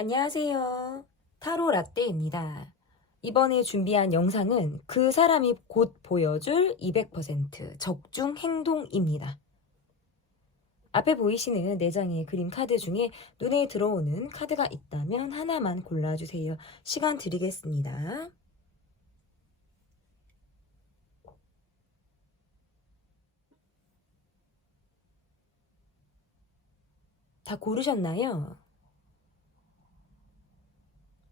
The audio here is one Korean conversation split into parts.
안녕하세요. 타로 라떼입니다. 이번에 준비한 영상은 그 사람이 곧 보여줄 200% 적중 행동입니다. 앞에 보이시는 4장의 그림 카드 중에 눈에 들어오는 카드가 있다면 하나만 골라주세요. 시간 드리겠습니다. 다 고르셨나요?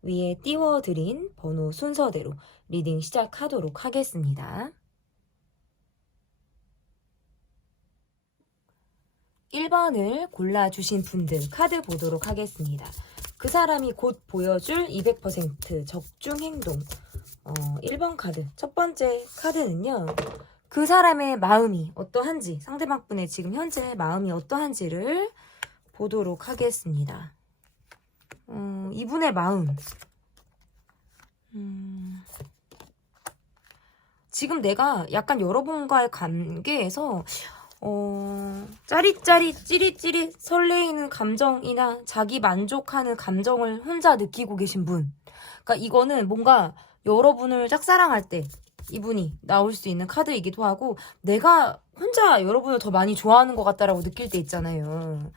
위에 띄워드린 번호 순서대로 리딩 시작하도록 하겠습니다. 1번을 골라주신 분들 카드 보도록 하겠습니다. 그 사람이 곧 보여줄 200% 적중 행동. 1번 카드. 첫 번째 카드는요. 그 사람의 마음이 어떠한지, 상대방 분의 지금 현재 마음이 어떠한지를 보도록 하겠습니다. 이분의 마음. 지금 내가 약간 여러분과의 관계에서 짜릿짜릿 찌릿찌릿 설레이는 감정이나 자기 만족하는 감정을 혼자 느끼고 계신 분. 그러니까 이거는 뭔가 여러분을 짝사랑할 때 이분이 나올 수 있는 카드이기도 하고 내가 혼자 여러분을 더 많이 좋아하는 것 같다라고 느낄 때 있잖아요.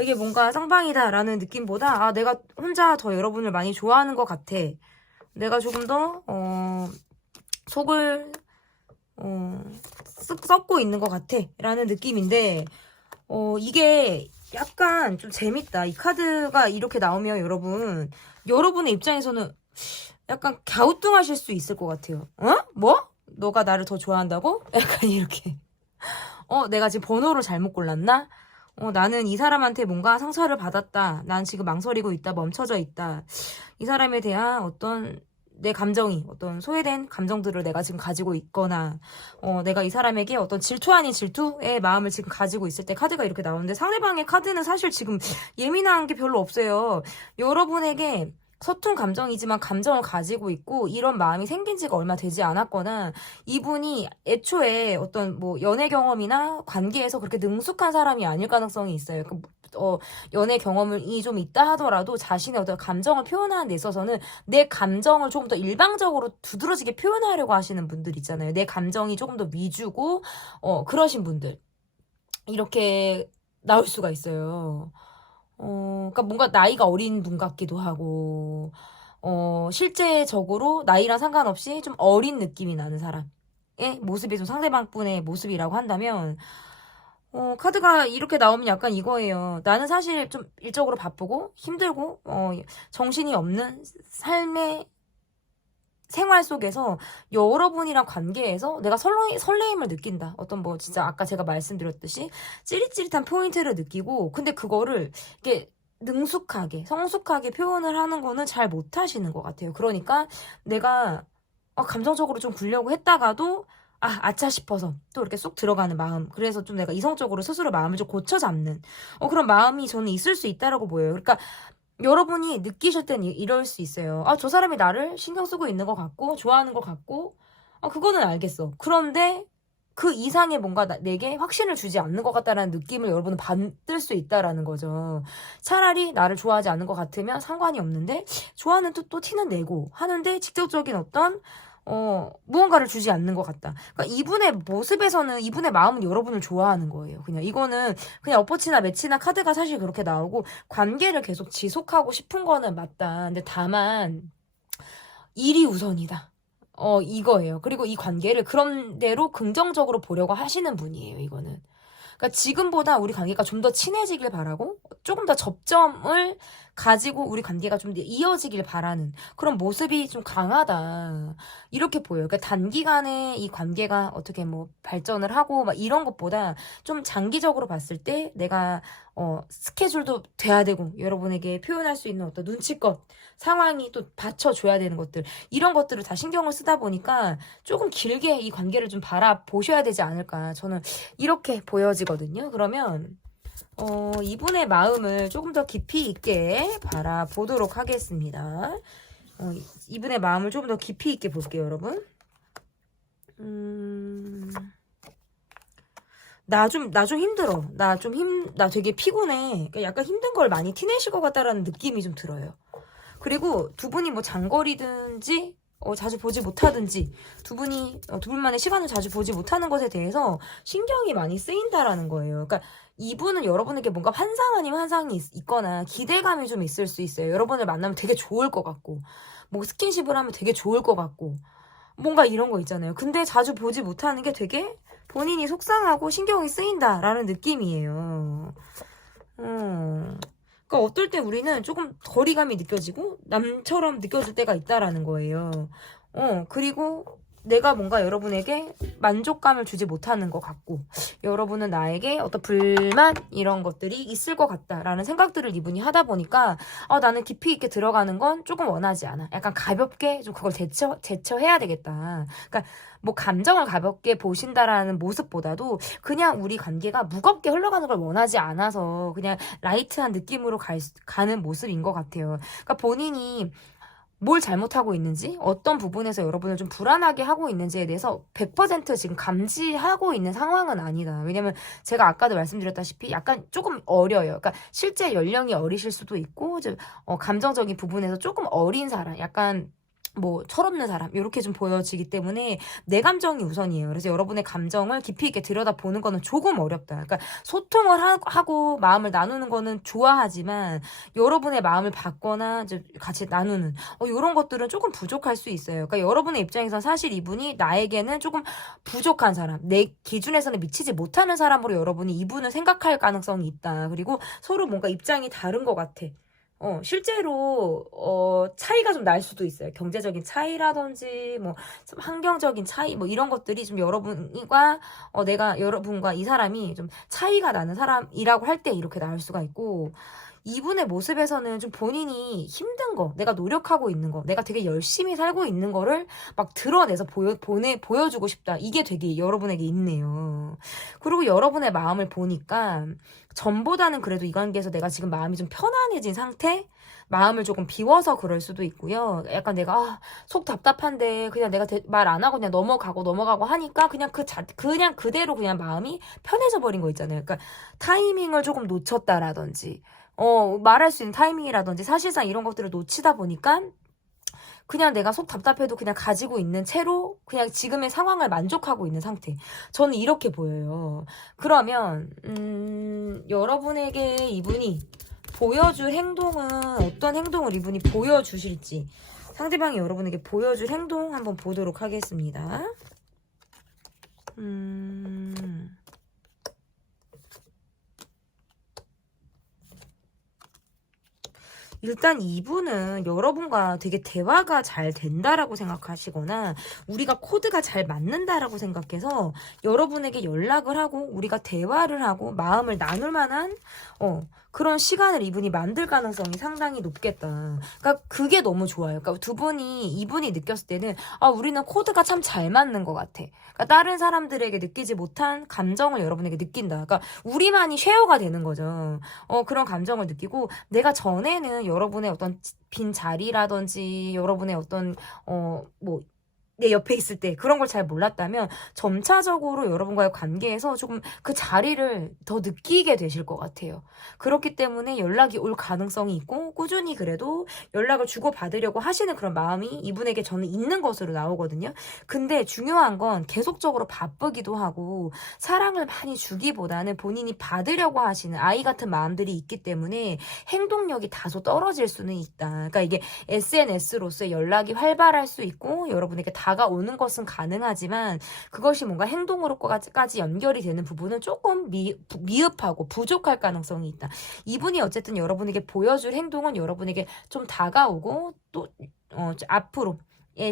이게 뭔가 쌍방이다라는 느낌보다 내가 혼자 더 여러분을 많이 좋아하는 것 같아. 내가 조금 더 속을 쓱 썩고 있는 것 같아 라는 느낌인데 이게 약간 좀 재밌다. 이 카드가 이렇게 나오면 여러분의 입장에서는 약간 갸우뚱하실 수 있을 것 같아요. 뭐? 너가 나를 더 좋아한다고? 약간 이렇게 내가 지금 번호를 잘못 골랐나? 나는 이 사람한테 뭔가 상처를 받았다. 난 지금 망설이고 있다. 멈춰져 있다. 이 사람에 대한 어떤 내 감정이 어떤 소외된 감정들을 내가 지금 가지고 있거나 내가 이 사람에게 어떤 질투 아닌 질투의 마음을 지금 가지고 있을 때 카드가 이렇게 나오는데 상대방의 카드는 사실 지금 예민한 게 별로 없어요. 여러분에게 서툰 감정이지만 감정을 가지고 있고 이런 마음이 생긴 지가 얼마 되지 않았거나 이분이 애초에 어떤 뭐 연애 경험이나 관계에서 그렇게 능숙한 사람이 아닐 가능성이 있어요. 연애 경험이 좀 있다 하더라도 자신의 어떤 감정을 표현하는 데 있어서는 내 감정을 조금 더 일방적으로 두드러지게 표현하려고 하시는 분들 있잖아요. 내 감정이 조금 더 위주고 그러신 분들 이렇게 나올 수가 있어요. 그러니까 뭔가 나이가 어린 분 같기도 하고, 실제적으로 나이랑 상관없이 좀 어린 느낌이 나는 사람의 모습이 좀 상대방 분의 모습이라고 한다면, 카드가 이렇게 나오면 약간 이거예요. 나는 사실 좀 일적으로 바쁘고 힘들고, 정신이 없는 삶의 생활 속에서 여러분이랑 관계에서 내가 설레임을 느낀다. 어떤 뭐 진짜 아까 제가 말씀드렸듯이 찌릿찌릿한 포인트를 느끼고 근데 그거를 이게 능숙하게 성숙하게 표현을 하는 거는 잘 못하시는 것 같아요. 그러니까 내가 감정적으로 좀 굴려고 했다가도 아차 싶어서 또 이렇게 쏙 들어가는 마음. 그래서 좀 내가 이성적으로 스스로 마음을 좀 고쳐 잡는 그런 마음이 저는 있을 수 있다라고 보여요. 그러니까 여러분이 느끼실 땐 이럴 수 있어요. 저 사람이 나를 신경 쓰고 있는 것 같고, 좋아하는 것 같고, 그거는 알겠어. 그런데 그 이상의 뭔가 내게 확신을 주지 않는 것 같다라는 느낌을 여러분은 받을 수 있다라는 거죠. 차라리 나를 좋아하지 않는 것 같으면 상관이 없는데, 좋아하는 또 티는 내고 하는데 직접적인 어떤 무언가를 주지 않는 것 같다. 그러니까 이분의 모습에서는 이분의 마음은 여러분을 좋아하는 거예요. 그냥 이거는 그냥 엎어치나 매치나 카드가 사실 그렇게 나오고 관계를 계속 지속하고 싶은 거는 맞다. 근데 다만 일이 우선이다. 이거예요. 그리고 이 관계를 그런 대로 긍정적으로 보려고 하시는 분이에요, 이거는. 그러니까 지금보다 우리 관계가 좀 더 친해지길 바라고 조금 더 접점을 가지고 우리 관계가 좀 더 이어지길 바라는 그런 모습이 좀 강하다. 이렇게 보여요. 그러니까 단기간에 이 관계가 어떻게 뭐 발전을 하고 막 이런 것보다 좀 장기적으로 봤을 때 내가 스케줄도 돼야 되고 여러분에게 표현할 수 있는 어떤 눈치껏 상황이 또 받쳐줘야 되는 것들 이런 것들을 다 신경을 쓰다 보니까 조금 길게 이 관계를 좀 바라보셔야 되지 않을까 저는 이렇게 보여지거든요. 그러면 이분의 마음을 조금 더 깊이 있게 바라보도록 하겠습니다. 이분의 마음을 조금 더 깊이 있게 볼게요, 여러분. 나 좀 힘들어. 나 되게 피곤해. 그러니까 약간 힘든 걸 많이 티내실 것 같다라는 느낌이 좀 들어요. 그리고 두 분이 뭐 장거리든지 자주 보지 못하든지 두 분만의 시간을 자주 보지 못하는 것에 대해서 신경이 많이 쓰인다라는 거예요. 그러니까 이분은 여러분에게 뭔가 환상 아니면 환상이 있거나 기대감이 좀 있을 수 있어요. 여러분을 만나면 되게 좋을 것 같고, 뭐 스킨십을 하면 되게 좋을 것 같고, 뭔가 이런 거 있잖아요. 근데 자주 보지 못하는 게 되게 본인이 속상하고 신경이 쓰인다라는 느낌이에요. 그러니까 어떨 때 우리는 조금 거리감이 느껴지고 남처럼 느껴질 때가 있다라는 거예요. 그리고 내가 뭔가 여러분에게 만족감을 주지 못하는 것 같고, 여러분은 나에게 어떤 불만 이런 것들이 있을 것 같다라는 생각들을 이분이 하다 보니까 나는 깊이 있게 들어가는 건 조금 원하지 않아. 약간 가볍게 좀 그걸 제쳐해야 되겠다. 그러니까 뭐 감정을 가볍게 보신다라는 모습보다도 그냥 우리 관계가 무겁게 흘러가는 걸 원하지 않아서 그냥 라이트한 느낌으로 가는 모습인 것 같아요. 그러니까 본인이 뭘 잘못하고 있는지, 어떤 부분에서 여러분을 좀 불안하게 하고 있는지에 대해서 100% 지금 감지하고 있는 상황은 아니다. 왜냐면 제가 아까도 말씀드렸다시피 약간 조금 어려요. 그러니까 실제 연령이 어리실 수도 있고, 감정적인 부분에서 조금 어린 사람, 약간 뭐 철없는 사람 이렇게 좀 보여지기 때문에 내 감정이 우선이에요. 그래서 여러분의 감정을 깊이 있게 들여다보는 거는 조금 어렵다. 그러니까 소통을 하고 마음을 나누는 거는 좋아하지만 여러분의 마음을 받거나 이제 같이 나누는 이런 것들은 조금 부족할 수 있어요. 그러니까 여러분의 입장에선 사실 이분이 나에게는 조금 부족한 사람, 내 기준에서는 미치지 못하는 사람으로 여러분이 이분을 생각할 가능성이 있다. 그리고 서로 뭔가 입장이 다른 것 같아. 실제로, 차이가 좀 날 수도 있어요. 경제적인 차이라든지, 뭐, 좀 환경적인 차이, 뭐, 이런 것들이 좀 내가 여러분과 이 사람이 좀 차이가 나는 사람이라고 할 때 이렇게 나올 수가 있고, 이분의 모습에서는 좀 본인이 힘든 거, 내가 노력하고 있는 거, 내가 되게 열심히 살고 있는 거를 막 드러내서 보여주고 싶다. 이게 되게 여러분에게 있네요. 그리고 여러분의 마음을 보니까 전보다는 그래도 이 관계에서 내가 지금 마음이 좀 편안해진 상태? 마음을 조금 비워서 그럴 수도 있고요. 약간 내가 속 답답한데 그냥 내가 말 안 하고 그냥 넘어가고 하니까 그냥 그냥 그대로 그냥 마음이 편해져 버린 거 있잖아요. 그러니까 타이밍을 조금 놓쳤다라든지 말할 수 있는 타이밍이라든지 사실상 이런 것들을 놓치다 보니까 그냥 내가 속 답답해도 그냥 가지고 있는 채로 그냥 지금의 상황을 만족하고 있는 상태. 저는 이렇게 보여요. 그러면 여러분에게 이분이 보여줄 행동은 어떤 행동을 이분이 보여주실지 상대방이 여러분에게 보여줄 행동 한번 보도록 하겠습니다. 일단 이분은 여러분과 되게 대화가 잘 된다라고 생각하시거나 우리가 코드가 잘 맞는다라고 생각해서 여러분에게 연락을 하고 우리가 대화를 하고 마음을 나눌 만한 그런 시간을 이분이 만들 가능성이 상당히 높겠다. 그러니까 그게 너무 좋아요. 그러니까 이분이 느꼈을 때는 우리는 코드가 참 잘 맞는 것 같아. 그러니까 다른 사람들에게 느끼지 못한 감정을 여러분에게 느낀다. 그러니까 우리만이 쉐어가 되는 거죠. 그런 감정을 느끼고 내가 전에는 여러분의 어떤 빈 자리라든지 여러분의 어떤 내 옆에 있을 때 그런 걸 잘 몰랐다면 점차적으로 여러분과의 관계에서 조금 그 자리를 더 느끼게 되실 것 같아요. 그렇기 때문에 연락이 올 가능성이 있고 꾸준히 그래도 연락을 주고받으려고 하시는 그런 마음이 이분에게 저는 있는 것으로 나오거든요. 근데 중요한 건 계속적으로 바쁘기도 하고 사랑을 많이 주기보다는 본인이 받으려고 하시는 아이 같은 마음들이 있기 때문에 행동력이 다소 떨어질 수는 있다. 그러니까 이게 SNS로서의 연락이 활발할 수 있고 여러분에게 다가오는 것은 가능하지만 그것이 뭔가 행동으로까지 연결이 되는 부분은 조금 미흡하고 부족할 가능성이 있다. 이분이 어쨌든 여러분에게 보여줄 행동은 여러분에게 좀 다가오고 또 앞으로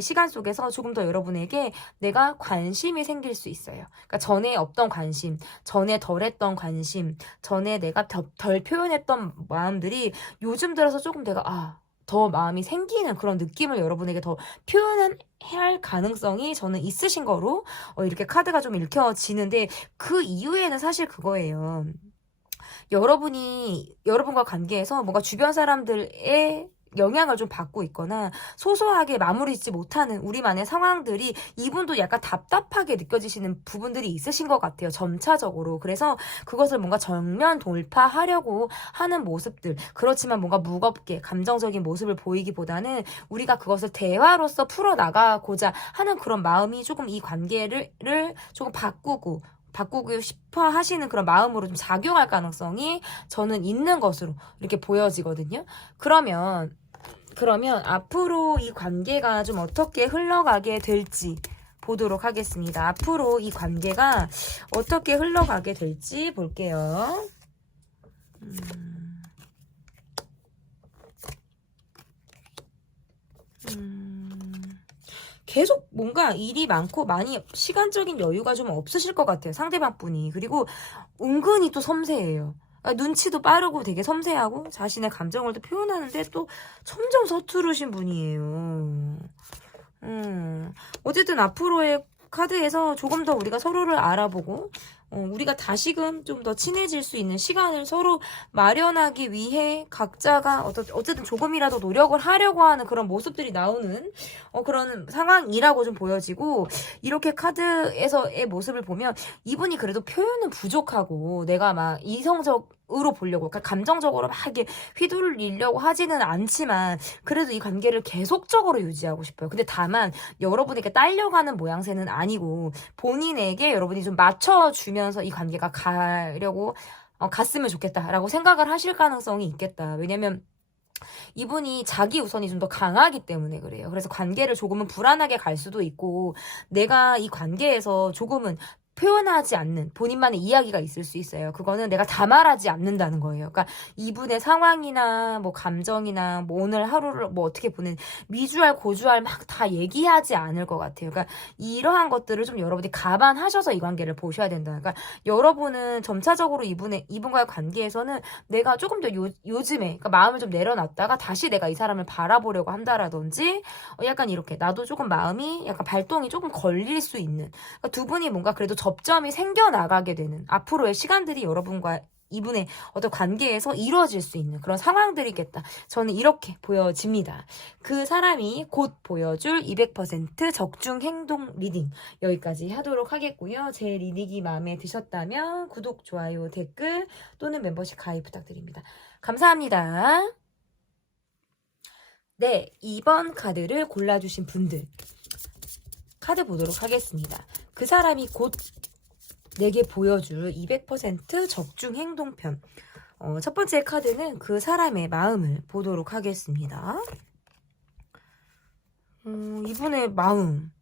시간 속에서 조금 더 여러분에게 내가 관심이 생길 수 있어요. 그러니까 전에 없던 관심, 전에 덜했던 관심, 전에 내가 덜 표현했던 마음들이 요즘 들어서 조금 내가 더 마음이 생기는 그런 느낌을 여러분에게 더 표현할 가능성이 저는 있으신 거로 이렇게 카드가 좀 읽혀지는데 그 이유에는 사실 그거예요. 여러분과 관계에서 뭔가 주변 사람들의 영향을 좀 받고 있거나 소소하게 마무리 짓지 못하는 우리만의 상황들이 이분도 약간 답답하게 느껴지시는 부분들이 있으신 것 같아요. 점차적으로. 그래서 그것을 뭔가 정면 돌파하려고 하는 모습들. 그렇지만 뭔가 무겁게 감정적인 모습을 보이기보다는 우리가 그것을 대화로서 풀어나가고자 하는 그런 마음이 조금 이 관계를 조금 바꾸고 싶어 하시는 그런 마음으로 좀 작용할 가능성이 저는 있는 것으로 이렇게 보여지거든요. 그러면 앞으로 이 관계가 좀 어떻게 흘러가게 될지 보도록 하겠습니다. 앞으로 이 관계가 어떻게 흘러가게 될지 볼게요. 계속 뭔가 일이 많고 많이 시간적인 여유가 좀 없으실 것 같아요. 상대방 분이. 그리고 은근히 또 섬세해요. 눈치도 빠르고 되게 섬세하고 자신의 감정을 또 표현하는데 또 점점 서투르신 분이에요. 어쨌든 앞으로의 카드에서 조금 더 우리가 서로를 알아보고 우리가 다시금 좀 더 친해질 수 있는 시간을 서로 마련하기 위해 각자가 어쨌든 조금이라도 노력을 하려고 하는 그런 모습들이 나오는 그런 상황이라고 좀 보여지고, 이렇게 카드에서의 모습을 보면 이분이 그래도 표현은 부족하고 내가 막 이성적으로 보려고, 그러니까 감정적으로 막 이렇게 휘둘리려고 하지는 않지만 그래도 이 관계를 계속적으로 유지하고 싶어요. 근데 다만 여러분에게 딸려가는 모양새는 아니고 본인에게 여러분이 좀 맞춰주면서 이 관계가 갔으면 좋겠다라고 생각을 하실 가능성이 있겠다. 왜냐면 이분이 자기 우선이 좀 더 강하기 때문에 그래요. 그래서 관계를 조금은 불안하게 갈 수도 있고, 내가 이 관계에서 조금은 표현하지 않는 본인만의 이야기가 있을 수 있어요. 그거는 내가 다 말하지 않는다는 거예요. 그러니까 이분의 상황이나 뭐 감정이나 뭐 오늘 하루를 뭐 어떻게 보낸 미주알 고주알 막 다 얘기하지 않을 것 같아요. 그러니까 이러한 것들을 좀 여러분이 감안하셔서 이 관계를 보셔야 된다. 그러니까 여러분은 점차적으로 이분과의 관계에서는 내가 조금 더 요즘에 그러니까 마음을 좀 내려놨다가 다시 내가 이 사람을 바라보려고 한다라든지 약간 이렇게 나도 조금 마음이 약간 발동이 조금 걸릴 수 있는, 그러니까 두 분이 뭔가 그래도 접점이 생겨나가게 되는 앞으로의 시간들이 여러분과 이분의 어떤 관계에서 이루어질 수 있는 그런 상황들이겠다. 저는 이렇게 보여집니다. 그 사람이 곧 보여줄 200% 적중 행동 리딩 여기까지 하도록 하겠고요. 제 리딩이 마음에 드셨다면 구독, 좋아요, 댓글 또는 멤버십 가입 부탁드립니다. 감사합니다. 네, 2번 카드를 골라주신 분들 카드 보도록 하겠습니다. 그 사람이 곧 내게 보여줄 200% 적중 행동편. 첫 번째 카드는 그 사람의 마음을 보도록 하겠습니다. 이분의 마음.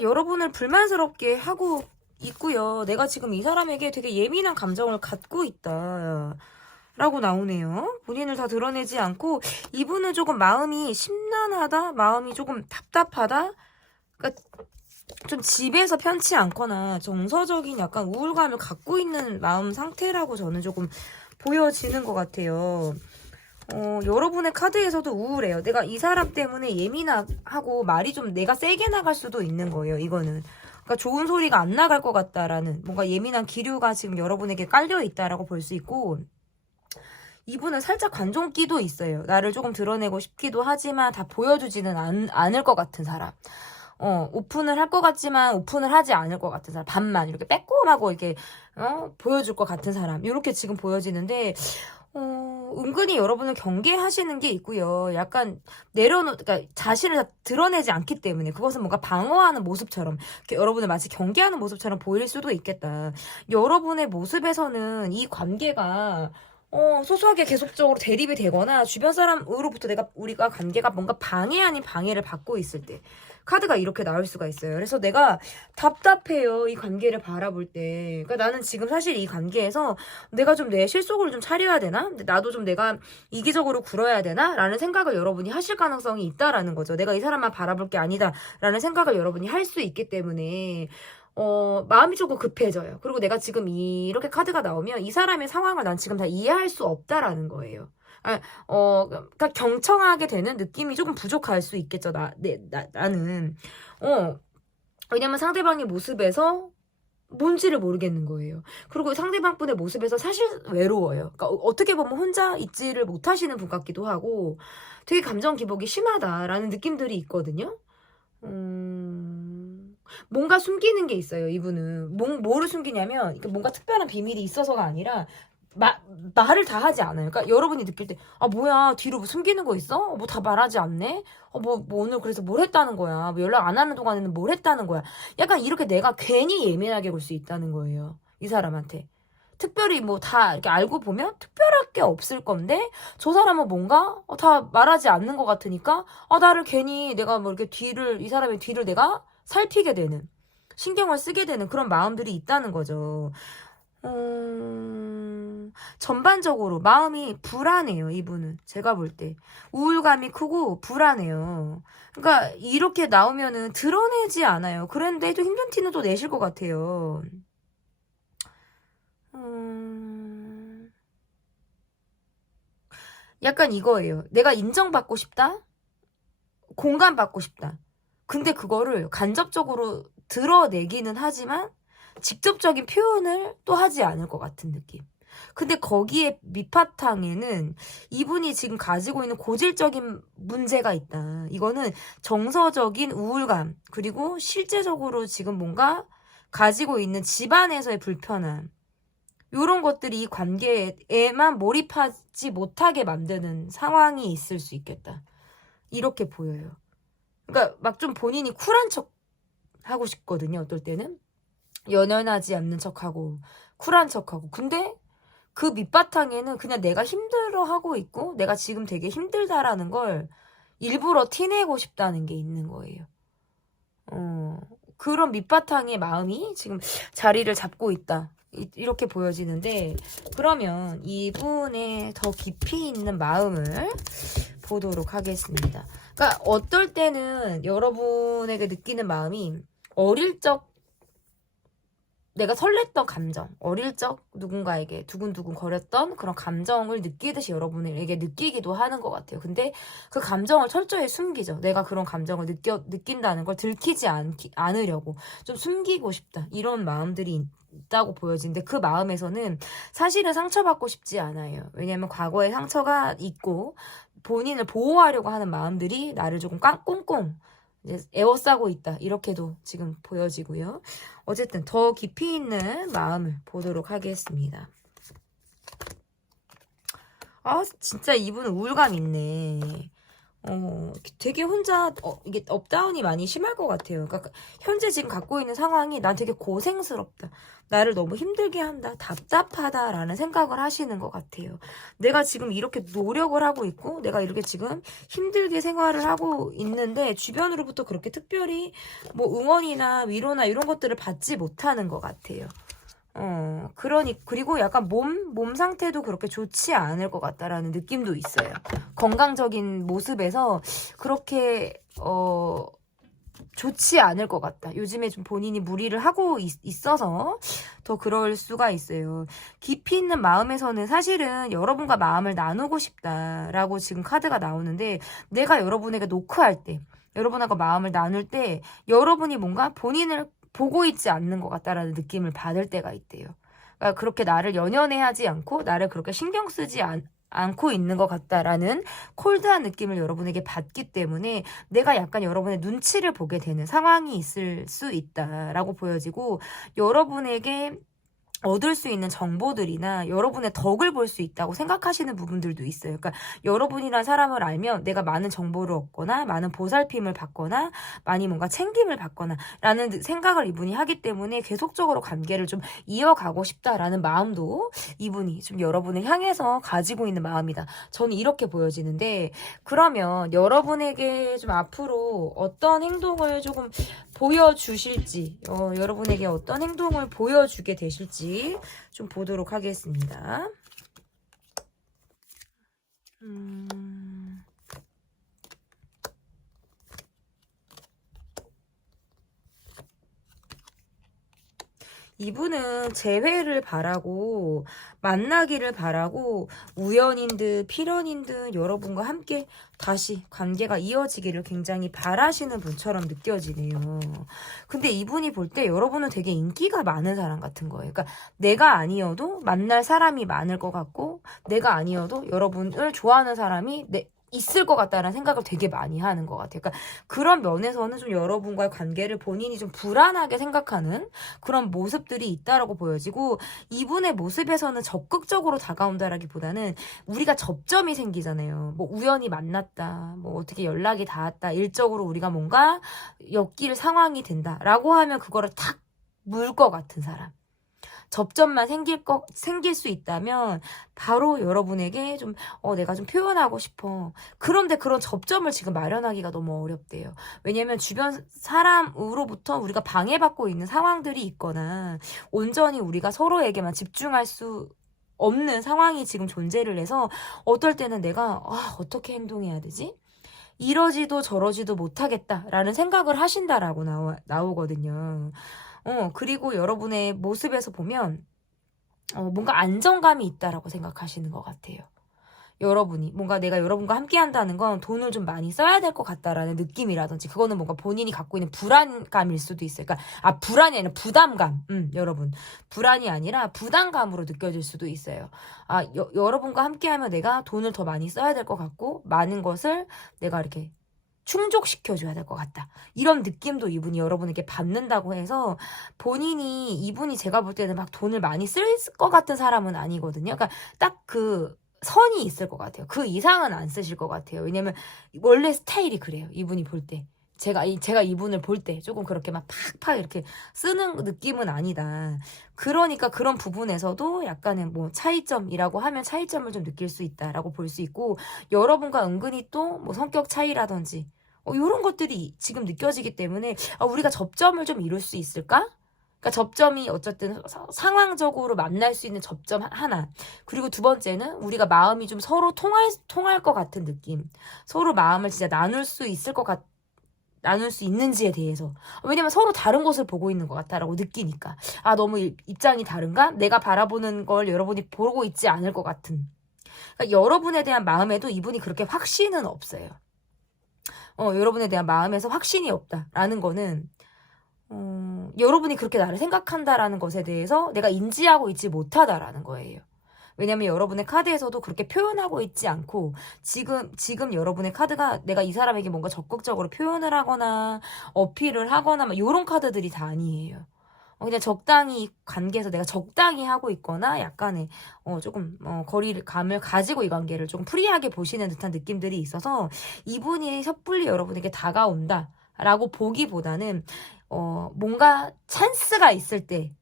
여러분을 불만스럽게 하고 있고요. 내가 지금 이 사람에게 되게 예민한 감정을 갖고 있다 라고 나오네요. 본인을 다 드러내지 않고 이분은 조금 마음이 심란하다, 마음이 조금 답답하다, 그러니까 좀 집에서 편치 않거나 정서적인 약간 우울감을 갖고 있는 마음 상태라고 저는 조금 보여지는 것 같아요. 여러분의 카드에서도 우울해요. 내가 이 사람 때문에 예민하고 말이 좀 내가 세게 나갈 수도 있는 거예요. 이거는 그러니까 좋은 소리가 안 나갈 것 같다라는 뭔가 예민한 기류가 지금 여러분에게 깔려 있다라고 볼 수 있고, 이분은 살짝 관종기도 있어요. 나를 조금 드러내고 싶기도 하지만 다 보여주지는 않을 것 같은 사람. 오픈을 할 것 같지만 오픈을 하지 않을 것 같은 사람. 반만 이렇게 빼꼼하고 이렇게 보여줄 것 같은 사람. 이렇게 지금 보여지는데 은근히 여러분은 경계하시는 게 있고요. 약간 그러니까 자신을 다 드러내지 않기 때문에 그것은 뭔가 방어하는 모습처럼 여러분을 마치 경계하는 모습처럼 보일 수도 있겠다. 여러분의 모습에서는 이 관계가 소소하게 계속적으로 대립이 되거나 주변 사람으로부터 우리가 관계가 뭔가 방해 아닌 방해를 받고 있을 때 카드가 이렇게 나올 수가 있어요. 그래서 내가 답답해요. 이 관계를 바라볼 때. 그러니까 나는 지금 사실 이 관계에서 내가 좀 내 실속을 좀 차려야 되나? 나도 좀 내가 이기적으로 굴어야 되나? 라는 생각을 여러분이 하실 가능성이 있다라는 거죠. 내가 이 사람만 바라볼 게 아니다. 라는 생각을 여러분이 할 수 있기 때문에 마음이 조금 급해져요. 그리고 내가 지금 이렇게 카드가 나오면 이 사람의 상황을 난 지금 다 이해할 수 없다라는 거예요. 그러니까 경청하게 되는 느낌이 조금 부족할 수 있겠죠. 나는. 왜냐면 상대방의 모습에서 뭔지를 모르겠는 거예요. 그리고 상대방 분의 모습에서 사실 외로워요. 그러니까 어떻게 보면 혼자 있지를 못하시는 분 같기도 하고 되게 감정 기복이 심하다라는 느낌들이 있거든요. 뭔가 숨기는 게 있어요, 이분은. 뭐를 숨기냐면, 뭔가 특별한 비밀이 있어서가 아니라, 말을 다 하지 않아요. 그러니까 여러분이 느낄 때, 아, 뭐야, 뒤로 뭐 숨기는 거 있어? 뭐 다 말하지 않네? 뭐 오늘 그래서 뭘 했다는 거야? 뭐 연락 안 하는 동안에는 뭘 했다는 거야? 약간 이렇게 내가 괜히 예민하게 굴 수 있다는 거예요. 이 사람한테. 특별히 뭐 다 이렇게 알고 보면 특별할 게 없을 건데, 저 사람은 뭔가 다 말하지 않는 것 같으니까, 나를 괜히 내가 뭐 이렇게 이 사람의 뒤를 내가 살피게 되는, 신경을 쓰게 되는 그런 마음들이 있다는 거죠. 전반적으로 마음이 불안해요, 이분은. 제가 볼 때. 우울감이 크고 불안해요. 그러니까 이렇게 나오면은 드러내지 않아요. 그런데도 힘든 티는 또 내실 것 같아요. 약간 이거예요. 내가 인정받고 싶다? 공감받고 싶다. 근데 그거를 간접적으로 드러내기는 하지만 직접적인 표현을 또 하지 않을 것 같은 느낌. 근데 거기에 밑바탕에는 이분이 지금 가지고 있는 고질적인 문제가 있다. 이거는 정서적인 우울감, 그리고 실제적으로 지금 뭔가 가지고 있는 집안에서의 불편함, 이런 것들이 이 관계에만 몰입하지 못하게 만드는 상황이 있을 수 있겠다. 이렇게 보여요. 그러니까 막 좀 본인이 쿨한 척 하고 싶거든요. 어떨 때는 연연하지 않는 척하고 쿨한 척하고. 근데 그 밑바탕에는 그냥 내가 힘들어하고 있고 내가 지금 되게 힘들다라는 걸 일부러 티내고 싶다는 게 있는 거예요. 그런 밑바탕의 마음이 지금 자리를 잡고 있다. 이렇게 보여지는데, 그러면 이분의 더 깊이 있는 마음을 보도록 하겠습니다. 그러니까 어떨 때는 여러분에게 느끼는 마음이 어릴 적 내가 설렜던 감정, 어릴 적 누군가에게 두근두근 거렸던 그런 감정을 느끼듯이 여러분에게 느끼기도 하는 것 같아요. 근데 그 감정을 철저히 숨기죠. 내가 그런 감정을 느낀다는 걸 들키지 않으려고 좀 숨기고 싶다. 이런 마음들이 있다고 보여지는데 그 마음에서는 사실은 상처받고 싶지 않아요. 왜냐하면 과거에 상처가 있고 본인을 보호하려고 하는 마음들이 나를 조금 꽁꽁 이제 에워싸고 있다. 이렇게도 지금 보여지고요. 어쨌든 더 깊이 있는 마음을 보도록 하겠습니다. 아, 진짜 이분 우울감 있네. 되게 혼자 이게 업다운이 많이 심할 것 같아요. 그러니까 현재 지금 갖고 있는 상황이 난 되게 고생스럽다. 나를 너무 힘들게 한다. 답답하다라는 생각을 하시는 것 같아요. 내가 지금 이렇게 노력을 하고 있고 내가 이렇게 지금 힘들게 생활을 하고 있는데 주변으로부터 그렇게 특별히 뭐 응원이나 위로나 이런 것들을 받지 못하는 것 같아요. 그리고 약간 몸 상태도 그렇게 좋지 않을 것 같다라는 느낌도 있어요. 건강적인 모습에서 그렇게, 좋지 않을 것 같다. 요즘에 좀 본인이 무리를 하고 있어서 더 그럴 수가 있어요. 깊이 있는 마음에서는 사실은 여러분과 마음을 나누고 싶다라고 지금 카드가 나오는데 내가 여러분에게 노크할 때, 여러분하고 마음을 나눌 때 여러분이 뭔가 본인을 보고 있지 않는 것 같다라는 느낌을 받을 때가 있대요. 그러니까 그렇게 나를 연연해하지 않고 나를 그렇게 신경 쓰지 않고 있는 것 같다라는 콜드한 느낌을 여러분에게 받기 때문에 내가 약간 여러분의 눈치를 보게 되는 상황이 있을 수 있다라고 보여지고 여러분에게 얻을 수 있는 정보들이나 여러분의 덕을 볼 수 있다고 생각하시는 부분들도 있어요. 그러니까 여러분이란 사람을 알면 내가 많은 정보를 얻거나 많은 보살핌을 받거나 많이 뭔가 챙김을 받거나 라는 생각을 이분이 하기 때문에 계속적으로 관계를 좀 이어가고 싶다라는 마음도 이분이 좀 여러분을 향해서 가지고 있는 마음이다. 저는 이렇게 보여지는데 그러면 여러분에게 좀 앞으로 어떤 행동을 조금 보여주실지 여러분에게 어떤 행동을 보여주게 되실지 좀 보도록 하겠습니다. 이분은 재회를 바라고 만나기를 바라고 우연인 듯 필연인 듯 여러분과 함께 다시 관계가 이어지기를 굉장히 바라시는 분처럼 느껴지네요. 근데 이분이 볼 때 여러분은 되게 인기가 많은 사람 같은 거예요. 그러니까 내가 아니어도 만날 사람이 많을 것 같고 내가 아니어도 여러분을 좋아하는 사람이 있을 것 같다는 생각을 되게 많이 하는 것 같아요. 그러니까 그런 면에서는 좀 여러분과의 관계를 본인이 좀 불안하게 생각하는 그런 모습들이 있다라고 보여지고, 이분의 모습에서는 적극적으로 다가온다라기보다는 우리가 접점이 생기잖아요. 뭐 우연히 만났다, 뭐 어떻게 연락이 닿았다, 일적으로 우리가 뭔가 엮일 상황이 된다라고 하면 그거를 탁 물 것 같은 사람. 접점만 생길 수 있다면 바로 여러분에게 좀 내가 좀 표현하고 싶어. 그런데 그런 접점을 지금 마련하기가 너무 어렵대요. 왜냐면 주변 사람으로부터 우리가 방해받고 있는 상황들이 있거나 온전히 우리가 서로에게만 집중할 수 없는 상황이 지금 존재를 해서 어떨 때는 내가 어떻게 행동해야 되지? 이러지도 저러지도 못하겠다라는 생각을 하신다라고 나오거든요. 그리고 여러분의 모습에서 보면 뭔가 안정감이 있다라고 생각하시는 것 같아요. 여러분이 뭔가 내가 여러분과 함께 한다는 건 돈을 좀 많이 써야 될 것 같다라는 느낌이라든지, 그거는 뭔가 본인이 갖고 있는 불안감일 수도 있어요. 그러니까 불안이 아니라 부담감. 여러분, 불안이 아니라 부담감으로 느껴질 수도 있어요. 여러분과 함께하면 내가 돈을 더 많이 써야 될 것 같고 많은 것을 내가 이렇게 충족시켜줘야 될 것 같다. 이런 느낌도 이분이 여러분에게 받는다고 해서, 이분이 제가 볼 때는 막 돈을 많이 쓸 것 같은 사람은 아니거든요. 그러니까 딱 그 선이 있을 것 같아요. 그 이상은 안 쓰실 것 같아요. 왜냐면 원래 스타일이 그래요. 이분이 볼 때. 제가 이분을 볼 때 조금 그렇게 막 팍팍 이렇게 쓰는 느낌은 아니다. 그러니까 그런 부분에서도 약간의 뭐 차이점이라고 하면 차이점을 좀 느낄 수 있다라고 볼 수 있고, 여러분과 은근히 또 뭐 성격 차이라든지 이런 것들이 지금 느껴지기 때문에 우리가 접점을 좀 이룰 수 있을까? 그러니까 접점이 어쨌든 상황적으로 만날 수 있는 접점 하나. 그리고 두 번째는 우리가 마음이 좀 서로 통할 것 같은 느낌. 서로 마음을 진짜 나눌 수 있는지에 대해서. 왜냐면 서로 다른 것을 보고 있는 것 같다라고 느끼니까. 너무 입장이 다른가? 내가 바라보는 걸 여러분이 보고 있지 않을 것 같은. 그러니까 여러분에 대한 마음에도 이분이 그렇게 확신은 없어요. 여러분에 대한 마음에서 확신이 없다라는 거는 여러분이 그렇게 나를 생각한다라는 것에 대해서 내가 인지하고 있지 못하다라는 거예요. 왜냐면 여러분의 카드에서도 그렇게 표현하고 있지 않고, 지금 여러분의 카드가 내가 이 사람에게 뭔가 적극적으로 표현을 하거나 어필을 하거나 막 이런 카드들이 다 아니에요. 그냥 적당히 관계에서 내가 적당히 하고 있거나 약간의 조금 거리감을 가지고 이 관계를 조금 프리하게 보시는 듯한 느낌들이 있어서, 이분이 섣불리 여러분에게 다가온다라고 보기보다는 뭔가 찬스가 있을 때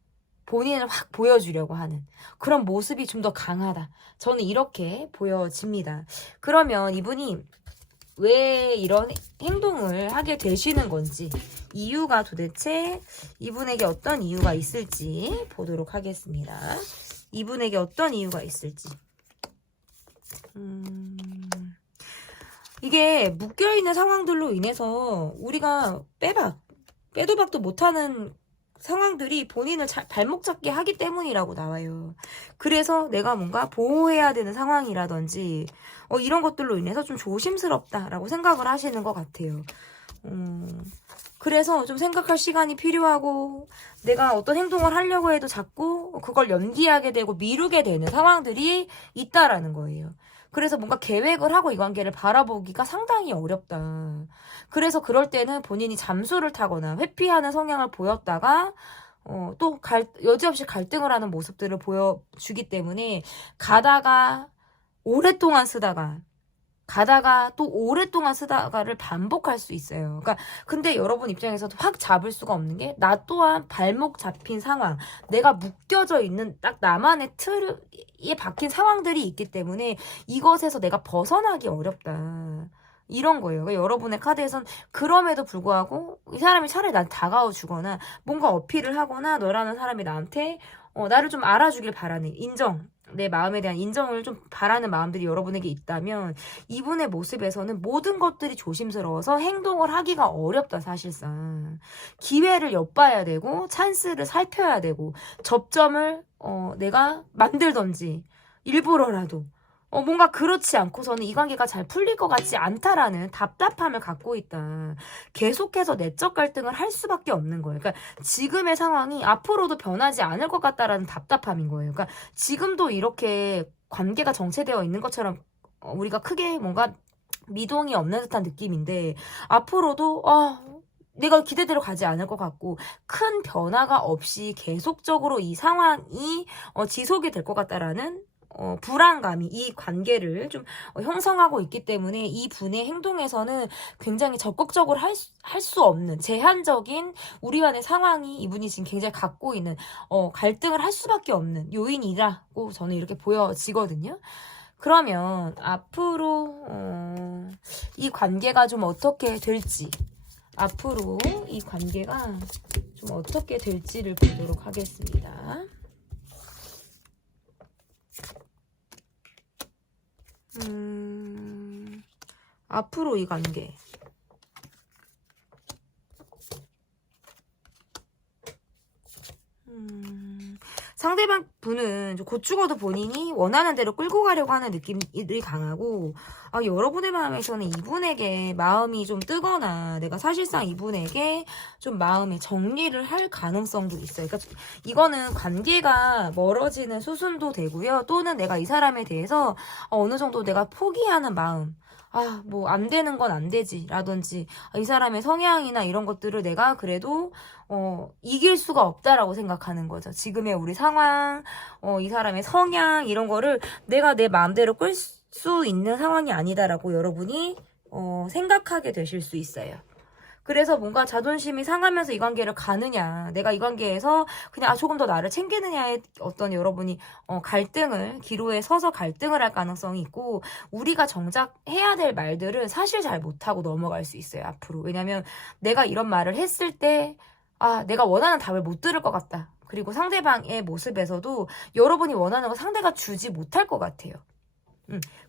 본인을 확 보여주려고 하는 그런 모습이 좀 더 강하다. 저는 이렇게 보여집니다. 그러면 이분이 왜 이런 행동을 하게 되시는 건지, 이유가 도대체 이분에게 어떤 이유가 있을지 보도록 하겠습니다. 이분에게 어떤 이유가 있을지. 이게 묶여있는 상황들로 인해서 우리가 빼도 박도 못하는 상황들이 본인을 발목 잡게 하기 때문이라고 나와요. 그래서 내가 뭔가 보호해야 되는 상황이라든지 이런 것들로 인해서 좀 조심스럽다라고 생각을 하시는 것 같아요. 그래서 좀 생각할 시간이 필요하고, 내가 어떤 행동을 하려고 해도 자꾸 그걸 연기하게 되고 미루게 되는 상황들이 있다라는 거예요. 그래서 뭔가 계획을 하고 이 관계를 바라보기가 상당히 어렵다. 그래서 그럴 때는 본인이 잠수를 타거나 회피하는 성향을 보였다가 또 여지없이 갈등을 하는 모습들을 보여주기 때문에, 가다가 또 오랫동안 쓰다가를 반복할 수 있어요. 그러니까 근데 여러분 입장에서도 확 잡을 수가 없는 게, 나 또한 발목 잡힌 상황, 내가 묶여져 있는 딱 나만의 틀에 박힌 상황들이 있기 때문에 이것에서 내가 벗어나기 어렵다. 이런 거예요. 그러니까 여러분의 카드에선 그럼에도 불구하고 이 사람이 차라리 난 다가와 주거나 뭔가 어필을 하거나 너라는 사람이 나한테 나를 좀 알아주길 바라는, 내 마음에 대한 인정을 좀 바라는 마음들이 여러분에게 있다면 이분의 모습에서는 모든 것들이 조심스러워서 행동을 하기가 어렵다 사실상. 기회를 엿봐야 되고 찬스를 살펴야 되고 접점을 내가 만들던지 일부러라도 뭔가 그렇지 않고서는 이 관계가 잘 풀릴 것 같지 않다라는 답답함을 갖고 있다. 계속해서 내적 갈등을 할 수밖에 없는 거예요. 그러니까 지금의 상황이 앞으로도 변하지 않을 것 같다라는 답답함인 거예요. 그러니까 지금도 이렇게 관계가 정체되어 있는 것처럼 우리가 크게 뭔가 미동이 없는 듯한 느낌인데 앞으로도 내가 기대대로 가지 않을 것 같고 큰 변화가 없이 계속적으로 이 상황이 지속이 될 것 같다라는 불안감이 이 관계를 좀 형성하고 있기 때문에 이 분의 행동에서는 굉장히 적극적으로 할 수 없는 제한적인 우리와의 상황이 이분이 지금 굉장히 갖고 있는 갈등을 할 수밖에 없는 요인이라고 저는 이렇게 보여지거든요. 그러면 앞으로 이 관계가 좀 어떻게 될지 앞으로 이 관계가 좀 어떻게 될지를 보도록 하겠습니다. 앞으로 이 관계 상대방 분은 곧 죽어도 본인이 원하는 대로 끌고 가려고 하는 느낌이 강하고 여러분의 마음에서는 이분에게 마음이 좀 뜨거나 내가 사실상 이분에게 좀 마음의 정리를 할 가능성도 있어요. 그러니까 이거는 관계가 멀어지는 수순도 되고요. 또는 내가 이 사람에 대해서 어느 정도 내가 포기하는 마음 뭐 안 되는 건 안 되지 라든지 이 사람의 성향이나 이런 것들을 내가 그래도 이길 수가 없다라고 생각하는 거죠. 지금의 우리 상황, 이 사람의 성향 이런 거를 내가 내 마음대로 끌 수 있는 상황이 아니다라고 여러분이 생각하게 되실 수 있어요. 그래서 뭔가 자존심이 상하면서 이 관계를 가느냐 내가 이 관계에서 그냥 조금 더 나를 챙기느냐의 어떤 여러분이 갈등을 기로에 서서 갈등을 할 가능성이 있고 우리가 정작 해야 될 말들을 사실 잘 못하고 넘어갈 수 있어요 앞으로. 왜냐면 내가 이런 말을 했을 때 내가 원하는 답을 못 들을 것 같다. 그리고 상대방의 모습에서도 여러분이 원하는 거 상대가 주지 못할 것 같아요.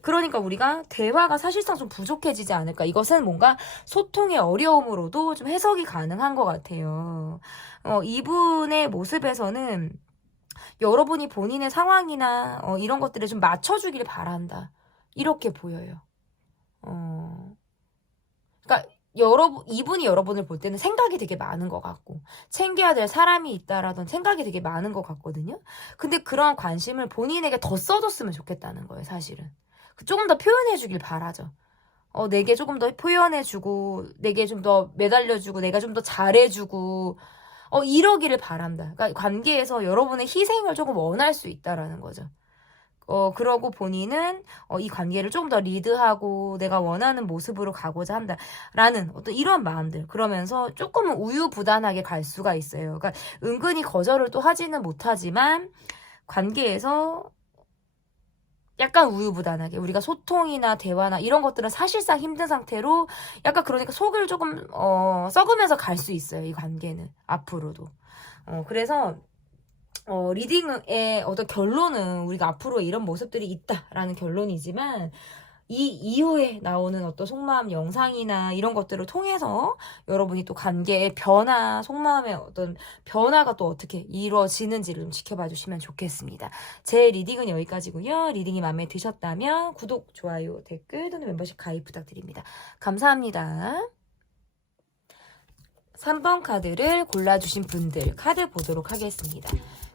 그러니까 우리가 대화가 사실상 좀 부족해지지 않을까. 이것은 뭔가 소통의 어려움으로도 좀 해석이 가능한 것 같아요. 이분의 모습에서는 여러분이 본인의 상황이나 이런 것들에 좀 맞춰주길 바란다. 이렇게 보여요. 그러니까 이분이 여러분을 볼 때는 생각이 되게 많은 것 같고 챙겨야 될 사람이 있다라던 생각이 되게 많은 것 같거든요. 근데 그런 관심을 본인에게 더 써줬으면 좋겠다는 거예요, 사실은. 조금 더 표현해주길 바라죠. 내게 조금 더 표현해주고 내게 좀 더 매달려주고 내가 좀 더 잘해주고 이러기를 바란다. 그러니까 관계에서 여러분의 희생을 조금 원할 수 있다라는 거죠. 그러고 본인은 이 관계를 좀 더 리드하고 내가 원하는 모습으로 가고자 한다라는 어떤 이런 마음들. 그러면서 조금은 우유부단하게 갈 수가 있어요. 그러니까 은근히 거절을 또 하지는 못하지만 관계에서 약간 우유부단하게 우리가 소통이나 대화나 이런 것들은 사실상 힘든 상태로 약간 그러니까 속을 조금 썩으면서 갈 수 있어요. 이 관계는 앞으로도. 그래서 리딩의 어떤 결론은 우리가 앞으로 이런 모습들이 있다라는 결론이지만 이 이후에 나오는 어떤 속마음 영상이나 이런 것들을 통해서 여러분이 또 관계의 변화, 속마음의 어떤 변화가 또 어떻게 이루어지는지를 좀 지켜봐 주시면 좋겠습니다. 제 리딩은 여기까지고요. 리딩이 마음에 드셨다면 구독, 좋아요, 댓글 또는 멤버십 가입 부탁드립니다. 감사합니다. 3번 카드를 골라주신 분들 카드 보도록 하겠습니다.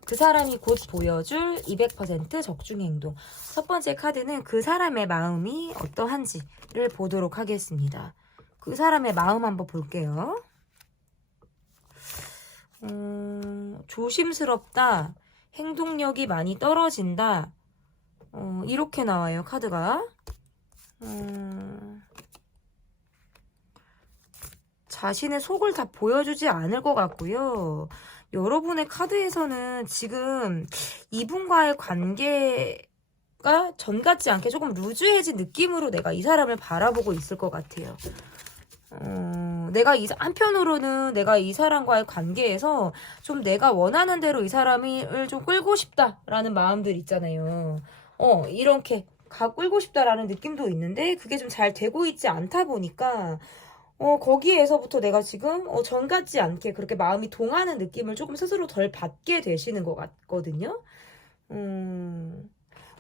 그 사람이 곧 보여줄 200% 적중 행동. 첫 번째 카드는 그 사람의 마음이 어떠한지를 보도록 하겠습니다. 그 사람의 마음 한번 볼게요. 조심스럽다. 행동력이 많이 떨어진다. 이렇게 나와요, 카드가. 자신의 속을 다 보여주지 않을 것 같고요. 여러분의 카드에서는 지금 이분과의 관계가 전 같지 않게 조금 루즈해진 느낌으로 내가 이 사람을 바라보고 있을 것 같아요. 한편으로는 내가 이 사람과의 관계에서 좀 내가 원하는 대로 이 사람을 좀 끌고 싶다라는 마음들 있잖아요. 이렇게 끌고 싶다라는 느낌도 있는데 그게 좀 잘 되고 있지 않다 보니까 거기에서부터 내가 지금 전 같지 않게 그렇게 마음이 동하는 느낌을 조금 스스로 덜 받게 되시는 것 같거든요.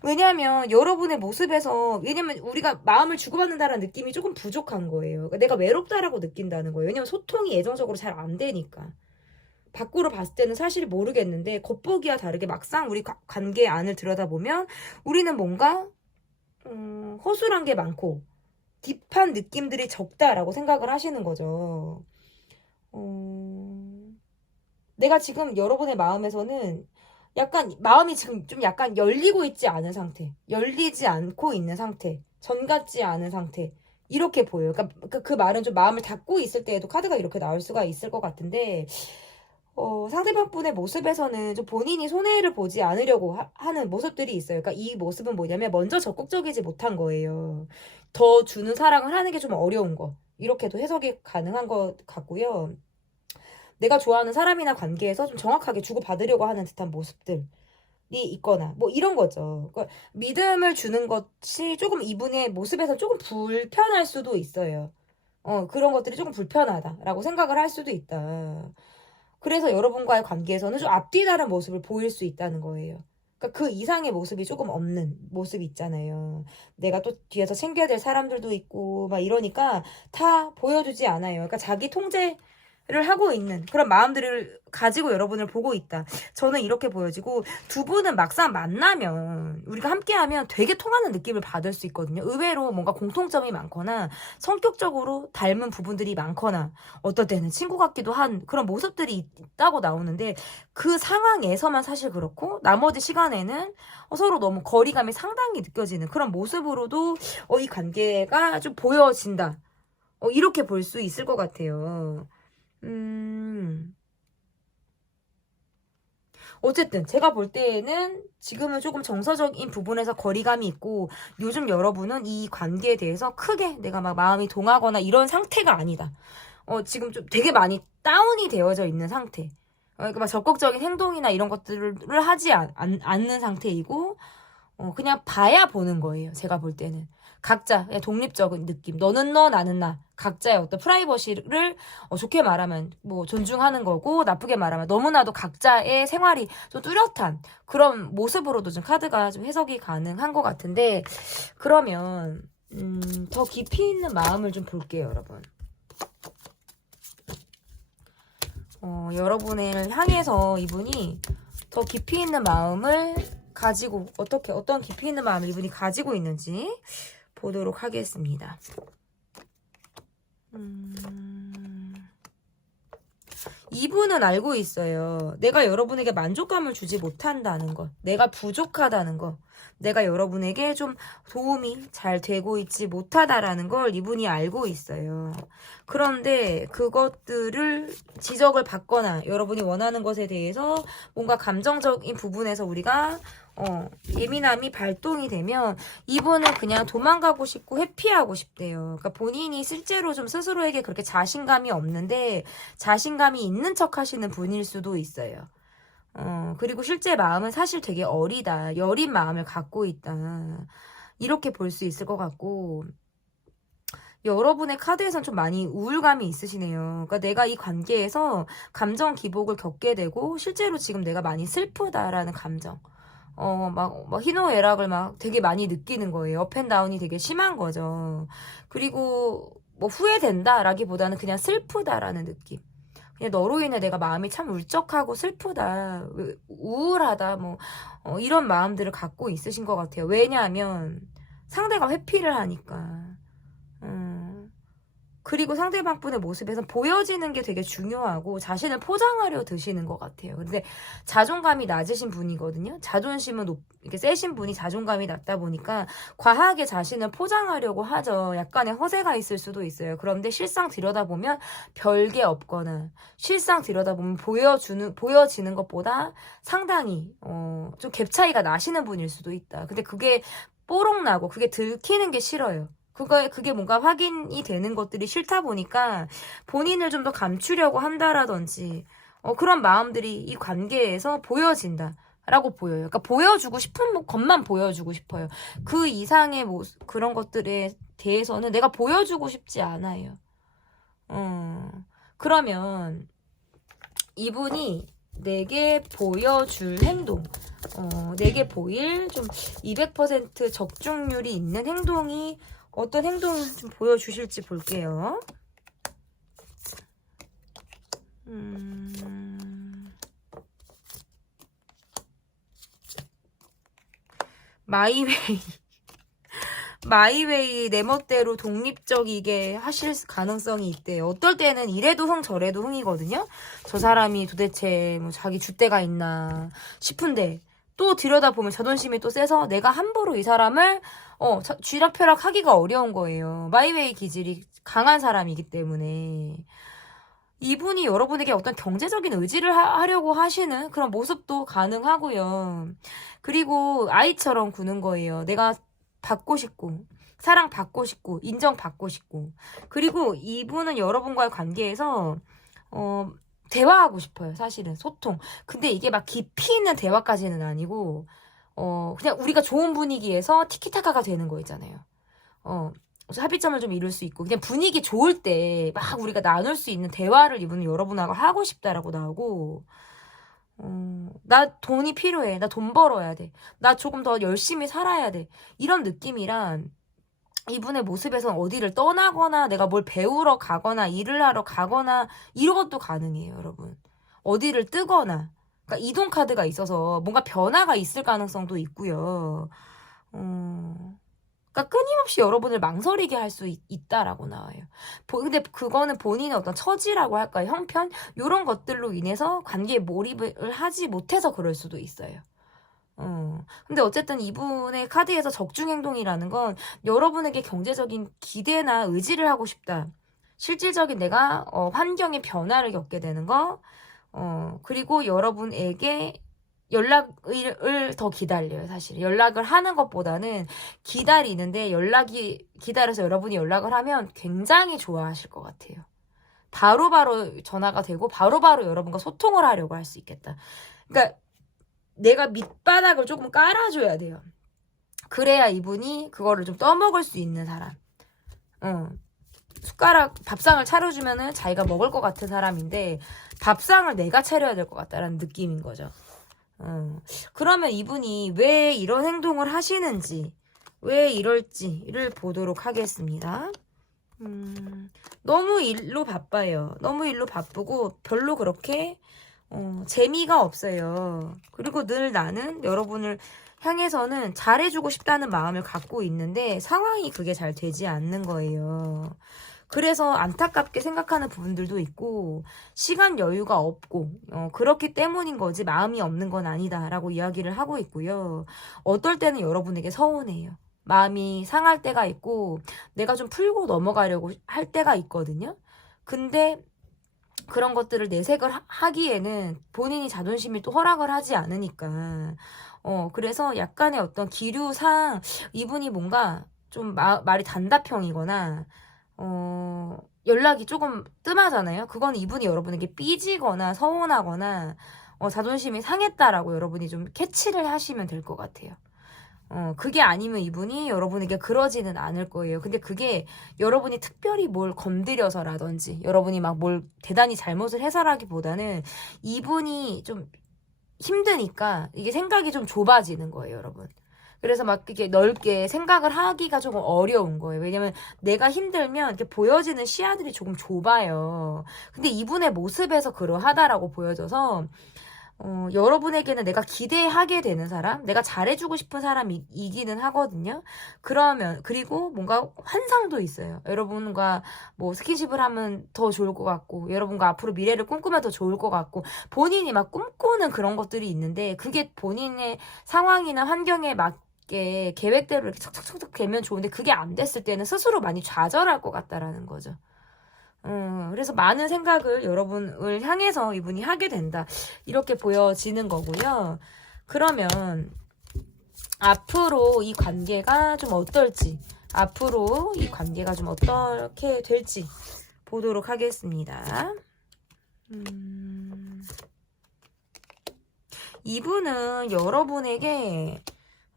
왜냐하면 여러분의 모습에서 왜냐면 우리가 마음을 주고받는다는 느낌이 조금 부족한 거예요. 그러니까 내가 외롭다라고 느낀다는 거예요. 왜냐면 소통이 애정적으로 잘 안 되니까. 밖으로 봤을 때는 사실 모르겠는데 겉보기와 다르게 막상 우리 관계 안을 들여다보면 우리는 뭔가 허술한 게 많고 딥한 느낌들이 적다라고 생각을 하시는 거죠. 내가 지금 여러분의 마음에서는 약간 마음이 지금 좀 약간 열리고 있지 않은 상태, 열리지 않고 있는 상태, 전 같지 않은 상태 이렇게 보여요. 그러니까 그 말은 좀 마음을 닫고 있을 때에도 카드가 이렇게 나올 수가 있을 것 같은데 상대방 분의 모습에서는 좀 본인이 손해를 보지 않으려고 하는 모습들이 있어요. 그러니까 이 모습은 뭐냐면 먼저 적극적이지 못한 거예요. 더 주는 사랑을 하는 게 좀 어려운 거. 이렇게도 해석이 가능한 것 같고요. 내가 좋아하는 사람이나 관계에서 좀 정확하게 주고받으려고 하는 듯한 모습들이 있거나 뭐 이런 거죠. 그러니까 믿음을 주는 것이 조금 이분의 모습에서 조금 불편할 수도 있어요. 그런 것들이 조금 불편하다라고 생각을 할 수도 있다. 그래서 여러분과의 관계에서는 좀 앞뒤다른 모습을 보일 수 있다는 거예요. 그러니까 그 이상의 모습이 조금 없는 모습이 있잖아요. 내가 또 뒤에서 챙겨야 될 사람들도 있고 막 이러니까 다 보여주지 않아요. 그러니까 자기 통제를 하고 있는 그런 마음들을 가지고 여러분을 보고 있다. 저는 이렇게 보여지고 두 분은 막상 만나면 우리가 함께하면 되게 통하는 느낌을 받을 수 있거든요. 의외로 뭔가 공통점이 많거나 성격적으로 닮은 부분들이 많거나 어떨 때는 친구 같기도 한 그런 모습들이 있다고 나오는데 그 상황에서만 사실 그렇고 나머지 시간에는 서로 너무 거리감이 상당히 느껴지는 그런 모습으로도 이 관계가 좀 보여진다. 이렇게 볼 수 있을 것 같아요. 어쨌든 제가 볼 때에는 지금은 조금 정서적인 부분에서 거리감이 있고 요즘 여러분은 이 관계에 대해서 크게 내가 막 마음이 동하거나 이런 상태가 아니다. 지금 좀 되게 많이 다운이 되어져 있는 상태. 그러니까 막 적극적인 행동이나 이런 것들을 하지 않는 상태이고 그냥 봐야 보는 거예요. 제가 볼 때는. 각자 독립적인 느낌. 너는 너, 나는 나. 각자의 어떤 프라이버시를 좋게 말하면 뭐 존중하는 거고 나쁘게 말하면 너무나도 각자의 생활이 좀 뚜렷한 그런 모습으로도 좀 카드가 좀 해석이 가능한 것 같은데 그러면 더 깊이 있는 마음을 좀 볼게요, 여러분. 여러분을 향해서 이분이 더 깊이 있는 마음을 가지고 어떤 깊이 있는 마음을 이분이 가지고 있는지 보도록 하겠습니다. 이분은 알고 있어요. 내가 여러분에게 만족감을 주지 못한다는 것, 내가 부족하다는 것, 내가 여러분에게 좀 도움이 잘 되고 있지 못하다라는 걸 이분이 알고 있어요. 그런데 그것들을 지적을 받거나 여러분이 원하는 것에 대해서 뭔가 감정적인 부분에서 우리가 예민함이 발동이 되면 이분은 그냥 도망가고 싶고 회피하고 싶대요. 그러니까 본인이 실제로 좀 스스로에게 그렇게 자신감이 없는데 자신감이 있는 척 하시는 분일 수도 있어요. 그리고 실제 마음은 사실 되게 어리다. 여린 마음을 갖고 있다. 이렇게 볼 수 있을 것 같고 여러분의 카드에선 좀 많이 우울감이 있으시네요. 그러니까 내가 이 관계에서 감정 기복을 겪게 되고 실제로 지금 내가 많이 슬프다라는 감정 막 희노애락을 막 되게 많이 느끼는 거예요. 업앤다운이 되게 심한 거죠. 그리고 뭐 후회된다라기보다는 그냥 슬프다라는 느낌. 그냥 너로 인해 내가 마음이 참 울적하고 슬프다, 우울하다, 이런 마음들을 갖고 있으신 것 같아요. 왜냐하면 상대가 회피를 하니까. 그리고 상대방 분의 모습에서 보여지는 게 되게 중요하고 자신을 포장하려 드시는 것 같아요. 근데 자존감이 낮으신 분이거든요. 자존심은 이렇게 세신 분이 자존감이 낮다 보니까 과하게 자신을 포장하려고 하죠. 약간의 허세가 있을 수도 있어요. 그런데 실상 들여다보면 별게 없거나 실상 들여다보면 보여지는 것보다 상당히 좀 갭 차이가 나시는 분일 수도 있다. 근데 그게 뽀록 나고 그게 들키는 게 싫어요. 그게 뭔가 확인이 되는 것들이 싫다 보니까 본인을 좀 더 감추려고 한다라든지, 그런 마음들이 이 관계에서 보여진다. 라고 보여요. 그러니까 보여주고 싶은 것만 보여주고 싶어요. 그 이상의 그런 것들에 대해서는 내가 보여주고 싶지 않아요. 그러면 이분이 내게 보여줄 행동, 내게 보일 좀 200% 적중률이 있는 행동이 어떤 행동을 좀 보여주실지 볼게요. 마이웨이. 마이웨이 내 멋대로 독립적이게 하실 가능성이 있대요. 어떨 때는 이래도 흥 저래도 흥이거든요. 저 사람이 도대체 뭐 자기 줏대가 있나 싶은데 또 들여다보면 자존심이 또 세서 내가 함부로 이 사람을 쥐락펴락 하기가 어려운 거예요. 마이웨이 기질이 강한 사람이기 때문에 이분이 여러분에게 어떤 경제적인 의지를 하려고 하시는 그런 모습도 가능하고요. 그리고 아이처럼 구는 거예요. 내가 받고 싶고 사랑받고 싶고 인정받고 싶고 그리고 이분은 여러분과의 관계에서 대화하고 싶어요. 사실은 소통. 근데 이게 막 깊이 있는 대화까지는 아니고 그냥 우리가 좋은 분위기에서 티키타카가 되는 거 있잖아요. 합의점을 좀 이룰 수 있고 그냥 분위기 좋을 때 막 우리가 나눌 수 있는 대화를 이분은 여러분하고 하고 싶다라고 나오고 나 돈이 필요해. 나 돈 벌어야 돼. 나 조금 더 열심히 살아야 돼. 이런 느낌이란 이분의 모습에선 어디를 떠나거나 내가 뭘 배우러 가거나 일을 하러 가거나 이런 것도 가능해요, 여러분. 어디를 뜨거나 그러니까 이동 카드가 있어서 뭔가 변화가 있을 가능성도 있고요. 그러니까 끊임없이 여러분을 망설이게 할 수 있다라고 나와요. 근데 그거는 본인의 어떤 처지라고 할까요? 형편? 이런 것들로 인해서 관계에 몰입을 하지 못해서 그럴 수도 있어요. 근데 어쨌든 이분의 카드에서 적중행동이라는 건 여러분에게 경제적인 기대나 의지를 하고 싶다. 실질적인 내가 환경의 변화를 겪게 되는 거 그리고 여러분에게 연락을 더 기다려요, 사실. 연락을 하는 것보다는 기다리는데 기다려서 여러분이 연락을 하면 굉장히 좋아하실 것 같아요. 바로바로 전화가 되고 바로바로 여러분과 소통을 하려고 할 수 있겠다. 그러니까 내가 밑바닥을 조금 깔아줘야 돼요. 그래야 이분이 그거를 좀 떠먹을 수 있는 사람. 밥상을 차려주면은 자기가 먹을 것 같은 사람인데 밥상을 내가 차려야 될 것 같다라는 느낌인 거죠. 그러면 이분이 왜 이런 행동을 하시는지, 왜 이럴지를 보도록 하겠습니다. 너무 일로 바빠요. 너무 일로 바쁘고 별로 그렇게 재미가 없어요. 그리고 늘 나는 여러분을 향해서는 잘해주고 싶다는 마음을 갖고 있는데 상황이 그게 잘 되지 않는 거예요. 그래서 안타깝게 생각하는 부분들도 있고 시간 여유가 없고 그렇기 때문인 거지 마음이 없는 건 아니다 라고 이야기를 하고 있고요. 어떨 때는 여러분에게 서운해요. 마음이 상할 때가 있고 내가 좀 풀고 넘어가려고 할 때가 있거든요. 근데 그런 것들을 내색을 하기에는 본인이 자존심이 또 허락을 하지 않으니까 그래서 약간의 어떤 기류상 이분이 뭔가 좀 말이 단답형이거나 연락이 조금 뜸하잖아요. 그건 이분이 여러분에게 삐지거나 서운하거나 자존심이 상했다라고 여러분이 좀 캐치를 하시면 될 것 같아요. 그게 아니면 이분이 여러분에게 그러지는 않을 거예요. 근데 그게 여러분이 특별히 뭘 건드려서라든지 여러분이 막 뭘 대단히 잘못을 해서라기보다는 이분이 좀 힘드니까 이게 생각이 좀 좁아지는 거예요, 여러분. 그래서 막 이렇게 넓게 생각을 하기가 조금 어려운 거예요. 왜냐면 내가 힘들면 이렇게 보여지는 시야들이 조금 좁아요. 근데 이분의 모습에서 그러하다라고 보여져서 여러분에게는 내가 기대하게 되는 사람, 내가 잘해주고 싶은 사람이기는 하거든요. 그리고 뭔가 환상도 있어요. 여러분과 뭐 스킨십을 하면 더 좋을 것 같고, 여러분과 앞으로 미래를 꿈꾸면 더 좋을 것 같고, 본인이 막 꿈꾸는 그런 것들이 있는데, 그게 본인의 상황이나 환경에 맞게 계획대로 이렇게 척척척척 되면 좋은데, 그게 안 됐을 때는 스스로 많이 좌절할 것 같다라는 거죠. 그래서 많은 생각을 여러분을 향해서 이분이 하게 된다. 이렇게 보여지는 거고요. 그러면 앞으로 이 관계가 좀 어떨지 앞으로 이 관계가 좀 어떻게 될지 보도록 하겠습니다. 이분은 여러분에게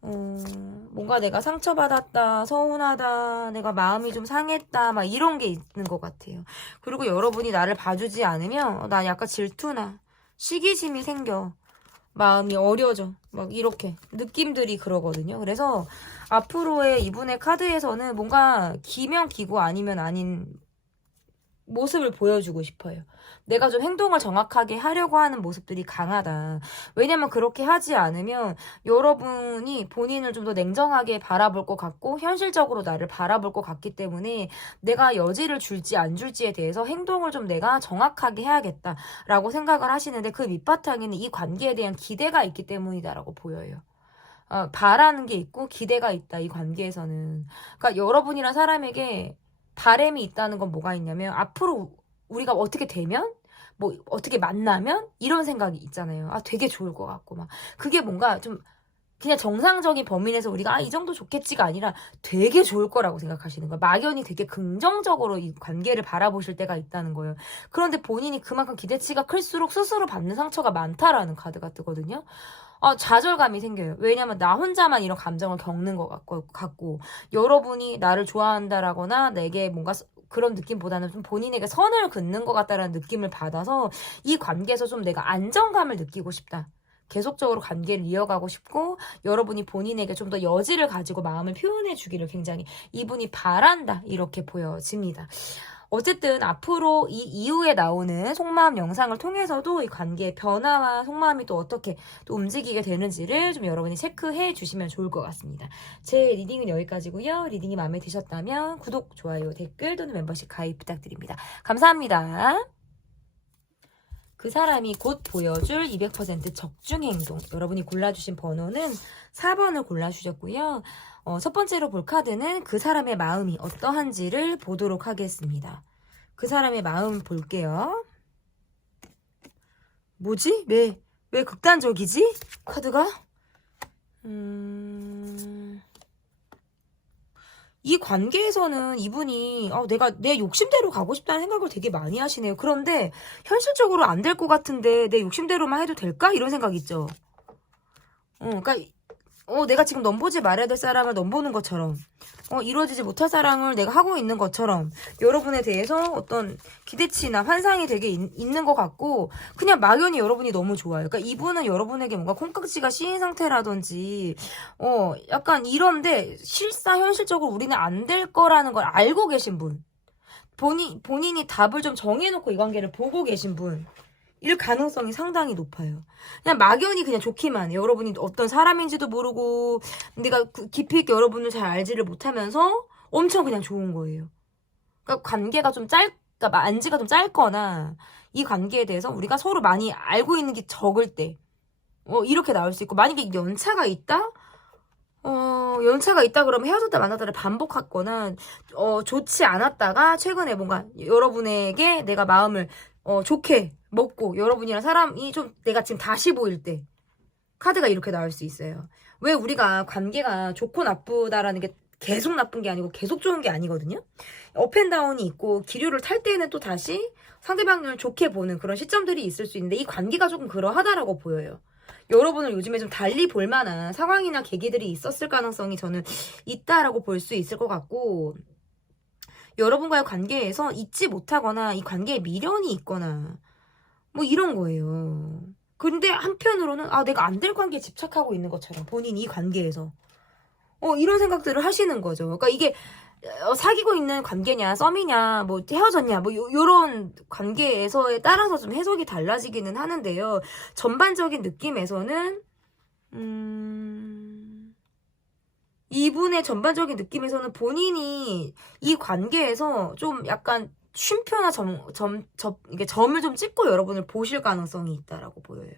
뭔가 내가 상처받았다, 서운하다, 내가 마음이 좀 상했다, 막 이런 게 있는 것 같아요. 그리고 여러분이 나를 봐주지 않으면 나 약간 질투나 시기심이 생겨. 마음이 어려져. 막 이렇게 느낌들이 그러거든요. 그래서 앞으로의 이분의 카드에서는 뭔가 기면 기고 아니면 아닌 모습을 보여주고 싶어요. 내가 좀 행동을 정확하게 하려고 하는 모습들이 강하다. 왜냐면 그렇게 하지 않으면 여러분이 본인을 좀 더 냉정하게 바라볼 것 같고 현실적으로 나를 바라볼 것 같기 때문에 내가 여지를 줄지 안 줄지에 대해서 행동을 좀 내가 정확하게 해야겠다라고 생각을 하시는데 그 밑바탕에는 이 관계에 대한 기대가 있기 때문이다라고 보여요. 바라는 게 있고 기대가 있다, 이 관계에서는. 그러니까 여러분이란 사람에게 바램이 있다는 건 뭐가 있냐면 앞으로 우리가 어떻게 되면 뭐 어떻게 만나면 이런 생각이 있잖아요. 되게 좋을 것 같고 막 그게 뭔가 좀 그냥 정상적인 범위 내에서 우리가 이 정도 좋겠지가 아니라 되게 좋을 거라고 생각하시는 거예요. 막연히 되게 긍정적으로 이 관계를 바라보실 때가 있다는 거예요. 그런데 본인이 그만큼 기대치가 클수록 스스로 받는 상처가 많다라는 카드가 뜨거든요. 좌절감이 생겨요. 왜냐면 나 혼자만 이런 감정을 겪는 것 같고 여러분이 나를 좋아한다라거나 내게 뭔가 그런 느낌보다는 좀 본인에게 선을 긋는 것 같다라는 느낌을 받아서 이 관계에서 좀 내가 안정감을 느끼고 싶다. 계속적으로 관계를 이어가고 싶고 여러분이 본인에게 좀 더 여지를 가지고 마음을 표현해 주기를 굉장히 이분이 바란다, 이렇게 보여집니다. 어쨌든 앞으로 이 이후에 나오는 속마음 영상을 통해서도 이 관계의 변화와 속마음이 또 어떻게 또 움직이게 되는지를 좀 여러분이 체크해 주시면 좋을 것 같습니다. 제 리딩은 여기까지고요. 리딩이 마음에 드셨다면 구독, 좋아요, 댓글 또는 멤버십 가입 부탁드립니다. 감사합니다. 그 사람이 곧 보여줄 200% 적중 행동. 여러분이 골라주신 번호는 4번을 골라주셨고요. 첫 번째로 볼 카드는 그 사람의 마음이 어떠한지를 보도록 하겠습니다. 그 사람의 마음 볼게요. 뭐지? 왜 극단적이지? 카드가? 이 관계에서는 이분이 내가 내 욕심대로 가고 싶다는 생각을 되게 많이 하시네요. 그런데 현실적으로 안 될 것 같은데 내 욕심대로만 해도 될까? 이런 생각 있죠. 그러니까 내가 지금 넘보지 말아야 될 사람을 넘보는 것처럼 이루어지지 못할 사랑을 내가 하고 있는 것처럼 여러분에 대해서 어떤 기대치나 환상이 되게 있는 것 같고 그냥 막연히 여러분이 너무 좋아요. 그러니까 이분은 여러분에게 뭔가 콩깍지가 씌인 상태라든지 약간 이런데 실사 현실적으로 우리는 안 될 거라는 걸 알고 계신 분, 본인이 답을 좀 정해놓고 이 관계를 보고 계신 분 일 가능성이 상당히 높아요. 그냥 막연히 그냥 좋기만 해요. 여러분이 어떤 사람인지도 모르고 내가 깊이 있게 여러분을 잘 알지를 못하면서 엄청 그냥 좋은 거예요. 그러니까 관계가 좀 그러니까 안지가 좀 짧거나 이 관계에 대해서 우리가 서로 많이 알고 있는 게 적을 때 이렇게 나올 수 있고, 만약에 연차가 있다? 연차가 있다 그러면 헤어졌다 만났다를 반복하거나 좋지 않았다가 최근에 뭔가 여러분에게 내가 마음을 좋게 먹고 여러분이랑 사람이 좀 내가 지금 다시 보일 때 카드가 이렇게 나올 수 있어요. 왜 우리가 관계가 좋고 나쁘다라는 게 계속 나쁜 게 아니고 계속 좋은 게 아니거든요. 업앤다운이 있고 기류를 탈 때는 또 다시 상대방을 좋게 보는 그런 시점들이 있을 수 있는데 이 관계가 조금 그러하다라고 보여요. 여러분을 요즘에 좀 달리 볼 만한 상황이나 계기들이 있었을 가능성이 저는 있다라고 볼 수 있을 것 같고, 여러분과의 관계에서 잊지 못하거나 이 관계에 미련이 있거나 뭐 이런 거예요. 근데 한편으로는 내가 안 될 관계에 집착하고 있는 것처럼 본인이 이 관계에서 이런 생각들을 하시는 거죠. 그러니까 이게 사귀고 있는 관계냐, 썸이냐, 뭐 헤어졌냐, 뭐 요런 관계에서에 따라서 좀 해석이 달라지기는 하는데요. 전반적인 느낌에서는 이분의 전반적인 느낌에서는 본인이 이 관계에서 좀 약간 쉼표나 이게 점을 좀 찍고 여러분을 보실 가능성이 있다라고 보여요.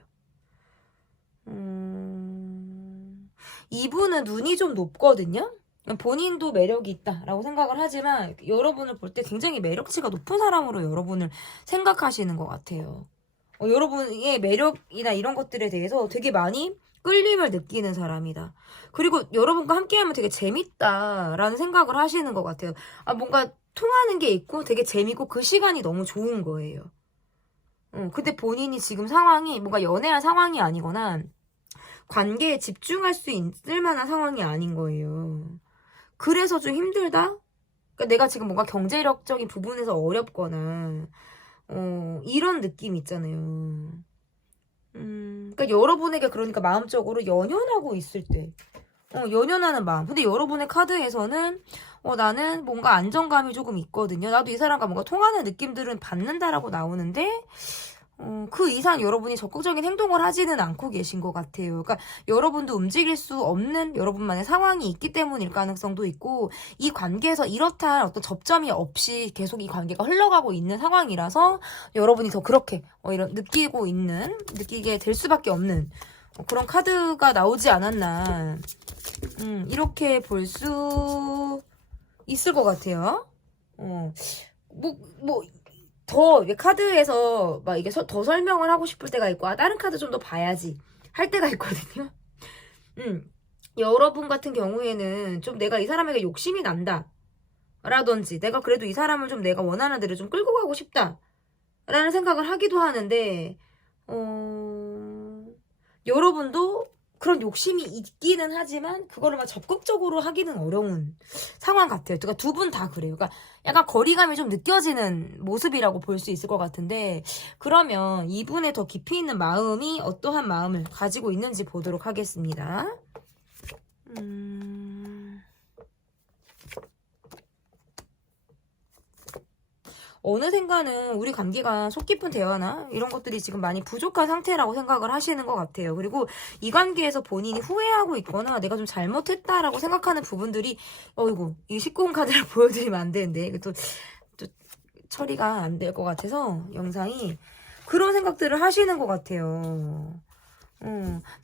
이분은 눈이 좀 높거든요? 본인도 매력이 있다라고 생각을 하지만 여러분을 볼 때 굉장히 매력치가 높은 사람으로 여러분을 생각하시는 것 같아요. 여러분의 매력이나 이런 것들에 대해서 되게 많이 끌림을 느끼는 사람이다. 그리고 여러분과 함께하면 되게 재밌다라는 생각을 하시는 것 같아요. 아, 뭔가 통하는 게 있고 되게 재밌고 그 시간이 너무 좋은 거예요. 근데 본인이 지금 상황이 뭔가 연애할 상황이 아니거나 관계에 집중할 수 있을 만한 상황이 아닌 거예요. 그래서 좀 힘들다? 그러니까 내가 지금 뭔가 경제력적인 부분에서 어렵거나 이런 느낌 있잖아요. 그러니까 여러분에게 그러니까 마음적으로 연연하고 있을 때 연연하는 마음. 근데 여러분의 카드에서는 나는 뭔가 안정감이 조금 있거든요. 나도 이 사람과 뭔가 통하는 느낌들은 받는다라고 나오는데 그 이상 여러분이 적극적인 행동을 하지는 않고 계신 것 같아요. 그러니까 여러분도 움직일 수 없는 여러분만의 상황이 있기 때문일 가능성도 있고 이 관계에서 이렇다 어떤 접점이 없이 계속 이 관계가 흘러가고 있는 상황이라서 여러분이 더 그렇게 이런 느끼게 될 수밖에 없는 그런 카드가 나오지 않았나 이렇게 볼 수 있을 것 같아요. 더 카드에서 막 이게 더 설명을 하고 싶을 때가 있고 다른 카드 좀 더 봐야지 할 때가 있거든요. 여러분 같은 경우에는 좀 내가 이 사람에게 욕심이 난다 라든지 내가 그래도 이 사람을 좀 내가 원하는 대로 좀 끌고 가고 싶다 라는 생각을 하기도 하는데 여러분도 그런 욕심이 있기는 하지만 그거를 막 적극적으로 하기는 어려운 상황 같아요. 그러니까 두 분 다 그래요. 그러니까 약간 거리감이 좀 느껴지는 모습이라고 볼 수 있을 것 같은데 그러면 이분의 더 깊이 있는 마음이 어떠한 마음을 가지고 있는지 보도록 하겠습니다. 어느샌가는 우리 관계가 속 깊은 대화나 이런 것들이 지금 많이 부족한 상태라고 생각을 하시는 것 같아요. 그리고 이 관계에서 본인이 후회하고 있거나 내가 좀 잘못했다라고 생각하는 부분들이 이 19금 카드를 보여드리면 안 되는데 또 처리가 안 될 것 같아서 영상이 그런 생각들을 하시는 것 같아요.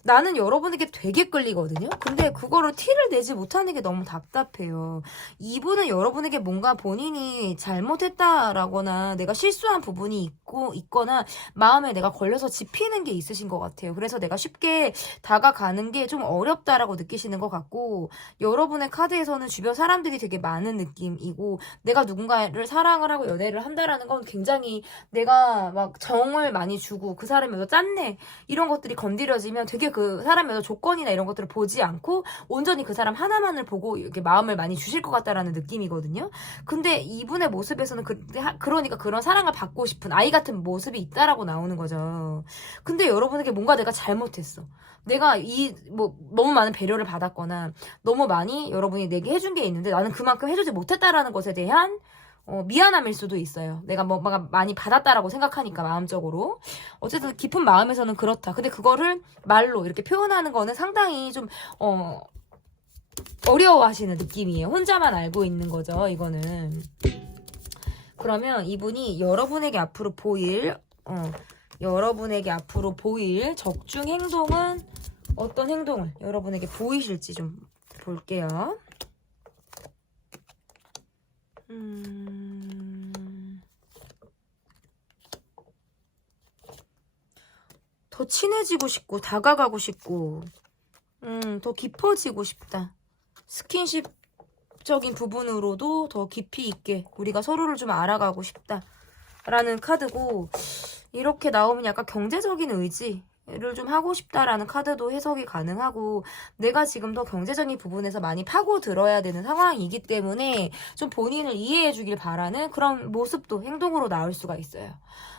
나는 여러분에게 되게 끌리거든요. 근데 그거를 티를 내지 못하는 게 너무 답답해요. 이분은 여러분에게 뭔가 본인이 잘못했다라거나 내가 실수한 부분이 있거나 마음에 내가 걸려서 짚히는 게 있으신 것 같아요. 그래서 내가 쉽게 다가가는 게 좀 어렵다라고 느끼시는 것 같고 여러분의 카드에서는 주변 사람들이 되게 많은 느낌이고 내가 누군가를 사랑을 하고 연애를 한다라는 건 굉장히 내가 막 정을 많이 주고 그 사람이 너 짠내 이런 것들이 건드려지면 되게 그 사람의 조건이나 이런 것들을 보지 않고 온전히 그 사람 하나만을 보고 이렇게 마음을 많이 주실 것 같다라는 느낌이거든요. 근데 이분의 모습에서는 그러니까 그런 사랑을 받고 싶은 아이 같은 모습이 있다라고 나오는 거죠. 근데 여러분에게 뭔가 내가 잘못했어. 내가 너무 많은 배려를 받았거나 너무 많이 여러분이 내게 해준 게 있는데 나는 그만큼 해주지 못했다라는 것에 대한 미안함일 수도 있어요. 내가 뭔가 많이 받았다라고 생각하니까 마음적으로. 어쨌든 깊은 마음에서는 그렇다. 근데 그거를 말로 이렇게 표현하는 거는 상당히 좀 어려워하시는 느낌이에요. 혼자만 알고 있는 거죠. 이거는. 그러면 이분이 여러분에게 앞으로 보일 적중 행동은 어떤 행동을 여러분에게 보이실지 좀 볼게요. 더 친해지고 싶고 다가가고 싶고 더 깊어지고 싶다. 스킨십적인 부분으로도 더 깊이 있게 우리가 서로를 좀 알아가고 싶다 라는 카드고 이렇게 나오면 약간 경제적인 의지를 좀 하고 싶다라는 카드도 해석이 가능하고 내가 지금 더 경제적인 부분에서 많이 파고들어야 되는 상황이기 때문에 좀 본인을 이해해 주길 바라는 그런 모습도 행동으로 나올 수가 있어요.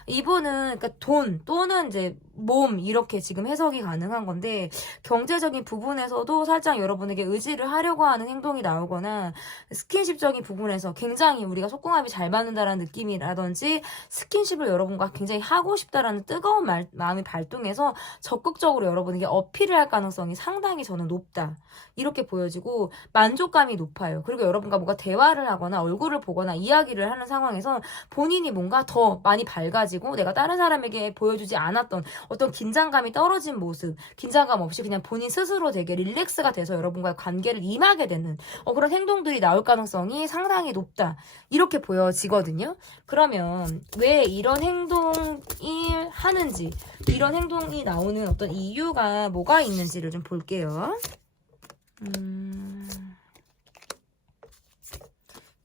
이분은 그러니까 돈 또는 이제 몸 이렇게 지금 해석이 가능한 건데 경제적인 부분에서도 살짝 여러분에게 의지를 하려고 하는 행동이 나오거나 스킨십적인 부분에서 굉장히 우리가 속궁합이 잘 맞는다라는 느낌이라든지 스킨십을 여러분과 굉장히 하고 싶다라는 뜨거운 마음이 발동해서 적극적으로 여러분에게 어필을 할 가능성이 상당히 저는 높다. 이렇게 보여지고 만족감이 높아요. 그리고 여러분과 뭔가 대화를 하거나 얼굴을 보거나 이야기를 하는 상황에서 본인이 뭔가 더 많이 밝아지고 내가 다른 사람에게 보여주지 않았던 어떤 긴장감이 떨어진 모습, 긴장감 없이 그냥 본인 스스로 되게 릴렉스가 돼서 여러분과의 관계를 임하게 되는 그런 행동들이 나올 가능성이 상당히 높다. 이렇게 보여지거든요. 그러면 왜 이런 행동이 하는지, 이런 행동이 나오는 어떤 이유가 뭐가 있는지를 좀 볼게요.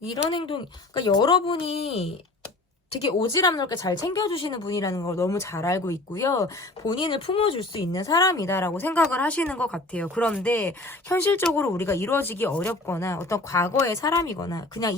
이런 행동, 그러니까 여러분이 되게 오지랖 넓게 잘 챙겨주시는 분이라는 걸 너무 잘 알고 있고요. 본인을 품어줄 수 있는 사람이다라고 생각을 하시는 것 같아요. 그런데 현실적으로 우리가 이루어지기 어렵거나 어떤 과거의 사람이거나 그냥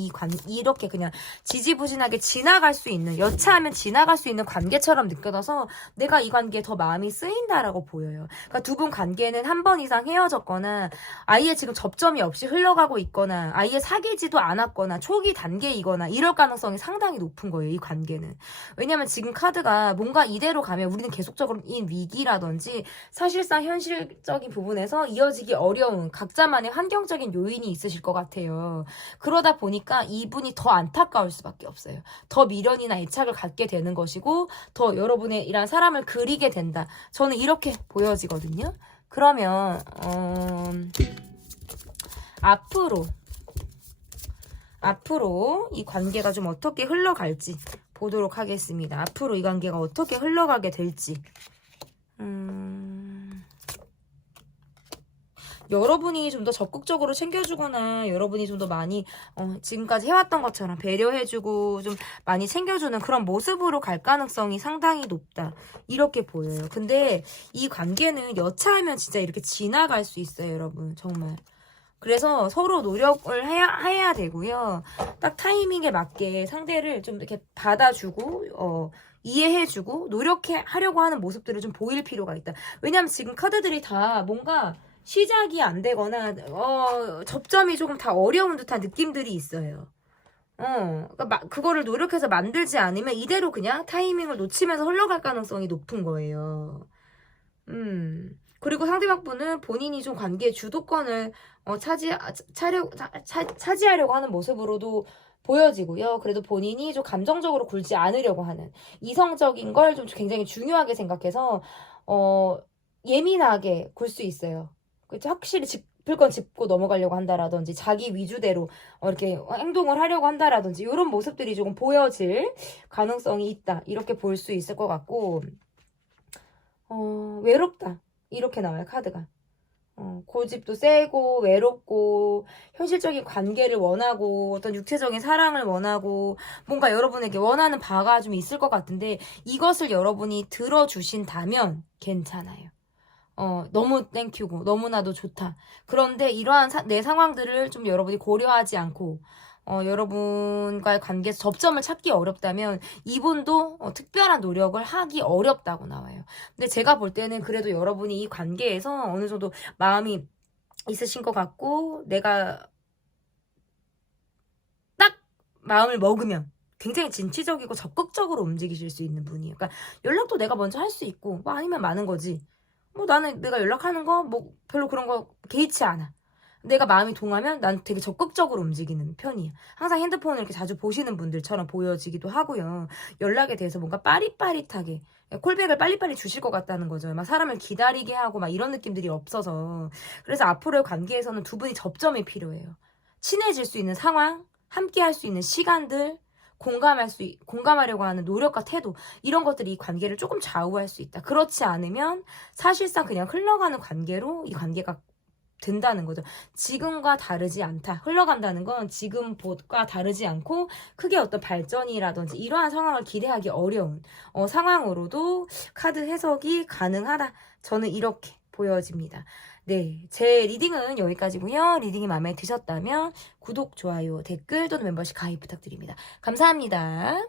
이렇게 그냥 지지부진하게 지나갈 수 있는, 여차하면 지나갈 수 있는 관계처럼 느껴져서 내가 이 관계에 더 마음이 쓰인다라고 보여요. 그러니까 두 분 관계는 한 번 이상 헤어졌거나 아예 지금 접점이 없이 흘러가고 있거나 아예 사귀지도 않았거나 초기 단계이거나 이럴 가능성이 상당히 높은 거예요. 이 관계는. 왜냐면 지금 카드가 뭔가 이대로 가면 우리는 계속적으로 이 위기라든지 사실상 현실적인 부분에서 이어지기 어려운 각자만의 환경적인 요인이 있으실 것 같아요. 그러다 보니까 이분이 더 안타까울 수밖에 없어요. 더 미련이나 애착을 갖게 되는 것이고 더 여러분의 이런 사람을 그리게 된다. 저는 이렇게 보여지거든요. 그러면 앞으로 이 관계가 좀 어떻게 흘러갈지 보도록 하겠습니다. 앞으로 이 관계가 어떻게 흘러가게 될지. 여러분이 좀 더 적극적으로 챙겨주거나 여러분이 좀 더 많이 지금까지 해왔던 것처럼 배려해주고 좀 많이 챙겨주는 그런 모습으로 갈 가능성이 상당히 높다. 이렇게 보여요. 근데 이 관계는 여차하면 진짜 이렇게 지나갈 수 있어요, 여러분. 정말. 그래서 서로 노력을 해야 되고요. 딱 타이밍에 맞게 상대를 좀 이렇게 받아주고, 이해해주고, 노력하려고 하는 모습들을 좀 보일 필요가 있다. 왜냐면 지금 카드들이 다 뭔가 시작이 안 되거나, 접점이 조금 다 어려운 듯한 느낌들이 있어요. 그러니까 그거를 노력해서 만들지 않으면 이대로 그냥 타이밍을 놓치면서 흘러갈 가능성이 높은 거예요. 그리고 상대방 분은 본인이 좀 관계의 주도권을 차지하려고 하는 모습으로도 보여지고요. 그래도 본인이 좀 감정적으로 굴지 않으려고 하는 이성적인 걸 좀 굉장히 중요하게 생각해서 예민하게 굴 수 있어요. 그렇죠? 확실히 짚을 건 짚고 넘어가려고 한다라든지 자기 위주대로 이렇게 행동을 하려고 한다라든지 이런 모습들이 조금 보여질 가능성이 있다. 이렇게 볼 수 있을 것 같고 외롭다. 이렇게 나와요, 카드가. 고집도 세고, 외롭고, 현실적인 관계를 원하고, 어떤 육체적인 사랑을 원하고, 뭔가 여러분에게 원하는 바가 좀 있을 것 같은데, 이것을 여러분이 들어주신다면 괜찮아요. 너무 땡큐고, 너무나도 좋다. 그런데 이러한 내 상황들을 좀 여러분이 고려하지 않고, 여러분과의 관계에서 접점을 찾기 어렵다면 이분도 특별한 노력을 하기 어렵다고 나와요. 근데 제가 볼 때는 그래도 여러분이 이 관계에서 어느 정도 마음이 있으신 것 같고 내가 딱 마음을 먹으면 굉장히 진취적이고 적극적으로 움직이실 수 있는 분이에요. 그러니까 연락도 내가 먼저 할 수 있고 뭐 아니면 많은 거지. 뭐 나는 내가 연락하는 거 뭐 별로 그런 거 개의치 않아. 내가 마음이 동하면 난 되게 적극적으로 움직이는 편이에요. 항상 핸드폰을 이렇게 자주 보시는 분들처럼 보여지기도 하고요. 연락에 대해서 뭔가 빠릿빠릿하게 콜백을 빨리빨리 주실 것 같다는 거죠. 막 사람을 기다리게 하고 막 이런 느낌들이 없어서. 그래서 앞으로의 관계에서는 두 분이 접점이 필요해요. 친해질 수 있는 상황, 함께 할 수 있는 시간들, 공감하려고 하는 노력과 태도 이런 것들이 이 관계를 조금 좌우할 수 있다. 그렇지 않으면 사실상 그냥 흘러가는 관계로 이 관계가 된다는 거죠. 지금과 다르지 않다. 흘러간다는 건 지금과 다르지 않고 크게 어떤 발전이라든지 이러한 상황을 기대하기 어려운 상황으로도 카드 해석이 가능하다. 저는 이렇게 보여집니다. 네, 제 리딩은 여기까지고요. 리딩이 마음에 드셨다면 구독, 좋아요, 댓글 또는 멤버십 가입 부탁드립니다. 감사합니다.